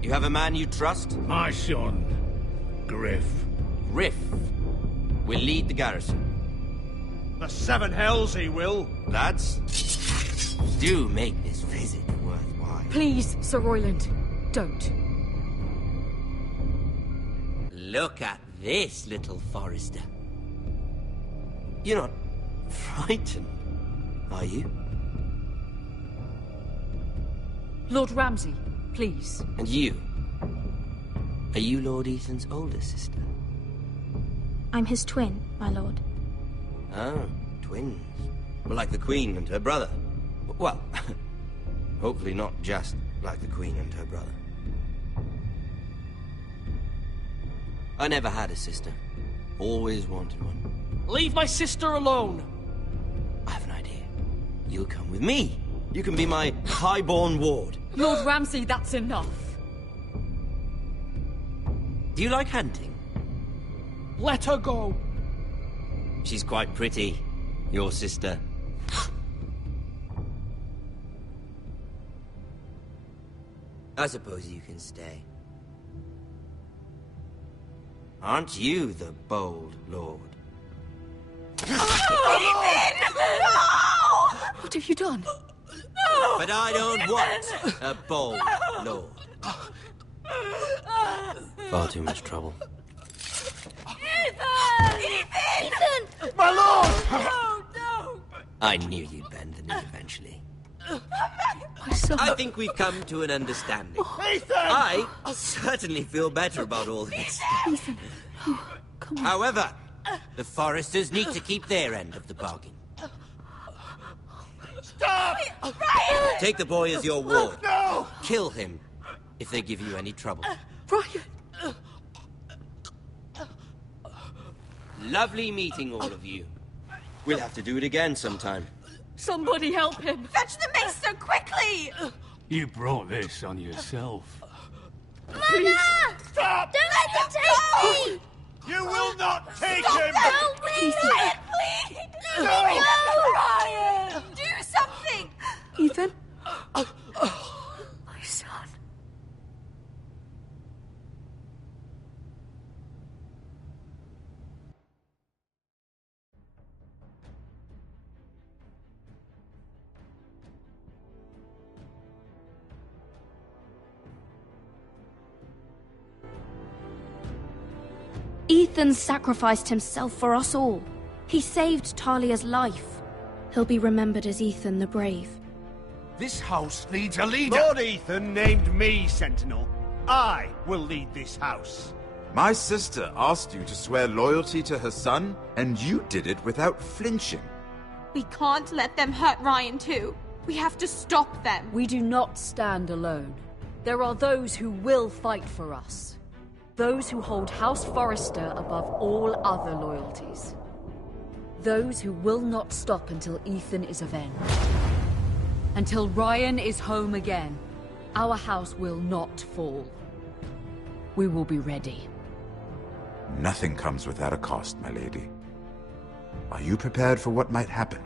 You have a man you trust? My son, Griff. Griff will lead the garrison. The seven hells he will. Lads, do make this visit worthwhile. Please, Sir Royland, don't. Look at this, little Forester. You're not frightened, are you? Lord Ramsay, please. And you? Are you Lord Ethan's older sister? I'm his twin, my lord. Oh, twins. Well, like the Queen and her brother. Well, hopefully not just like the Queen and her brother. I never had a sister. Always wanted one. Leave my sister alone! I have an idea. You'll come with me. You can be my highborn ward. Lord Ramsay, that's enough. Do you like hunting? Let her go! She's quite pretty, your sister. I suppose you can stay. Aren't you the bold lord? Ethan! No! What have you done? No! But I don't want a bold lord. Far too much trouble. Ethan! Ethan! My lord! No, no! I knew you'd bend the knee eventually. My son. I think we've come to an understanding. Ethan! I certainly feel better about all this. Ethan, no, come on. However, the Foresters need to keep their end of the bargain. Stop! Ryan! Take the boy as your ward. No! Kill him if they give you any trouble. Ryan! Lovely meeting all of you. We'll have to do it again sometime. Somebody help him! Fetch the maester quickly! You brought this on yourself. Mother! Stop! Don't let them take me! You will not take Stop! him! Help me! Ryan, please! No! No, Ryan! Do something! Ethan? My son. Ethan sacrificed himself for us all. He saved Talia's life. He'll be remembered as Ethan the Brave. This house needs a leader. Lord Ethan named me Sentinel. I will lead this house. My sister asked you to swear loyalty to her son, and you did it without flinching. We can't let them hurt Ryan too. We have to stop them. We do not stand alone. There are those who will fight for us. Those who hold House Forrester above all other loyalties. Those who will not stop until Ethan is avenged. Until Ryan is home again, our house will not fall. We will be ready. Nothing comes without a cost, my lady. Are you prepared for what might happen?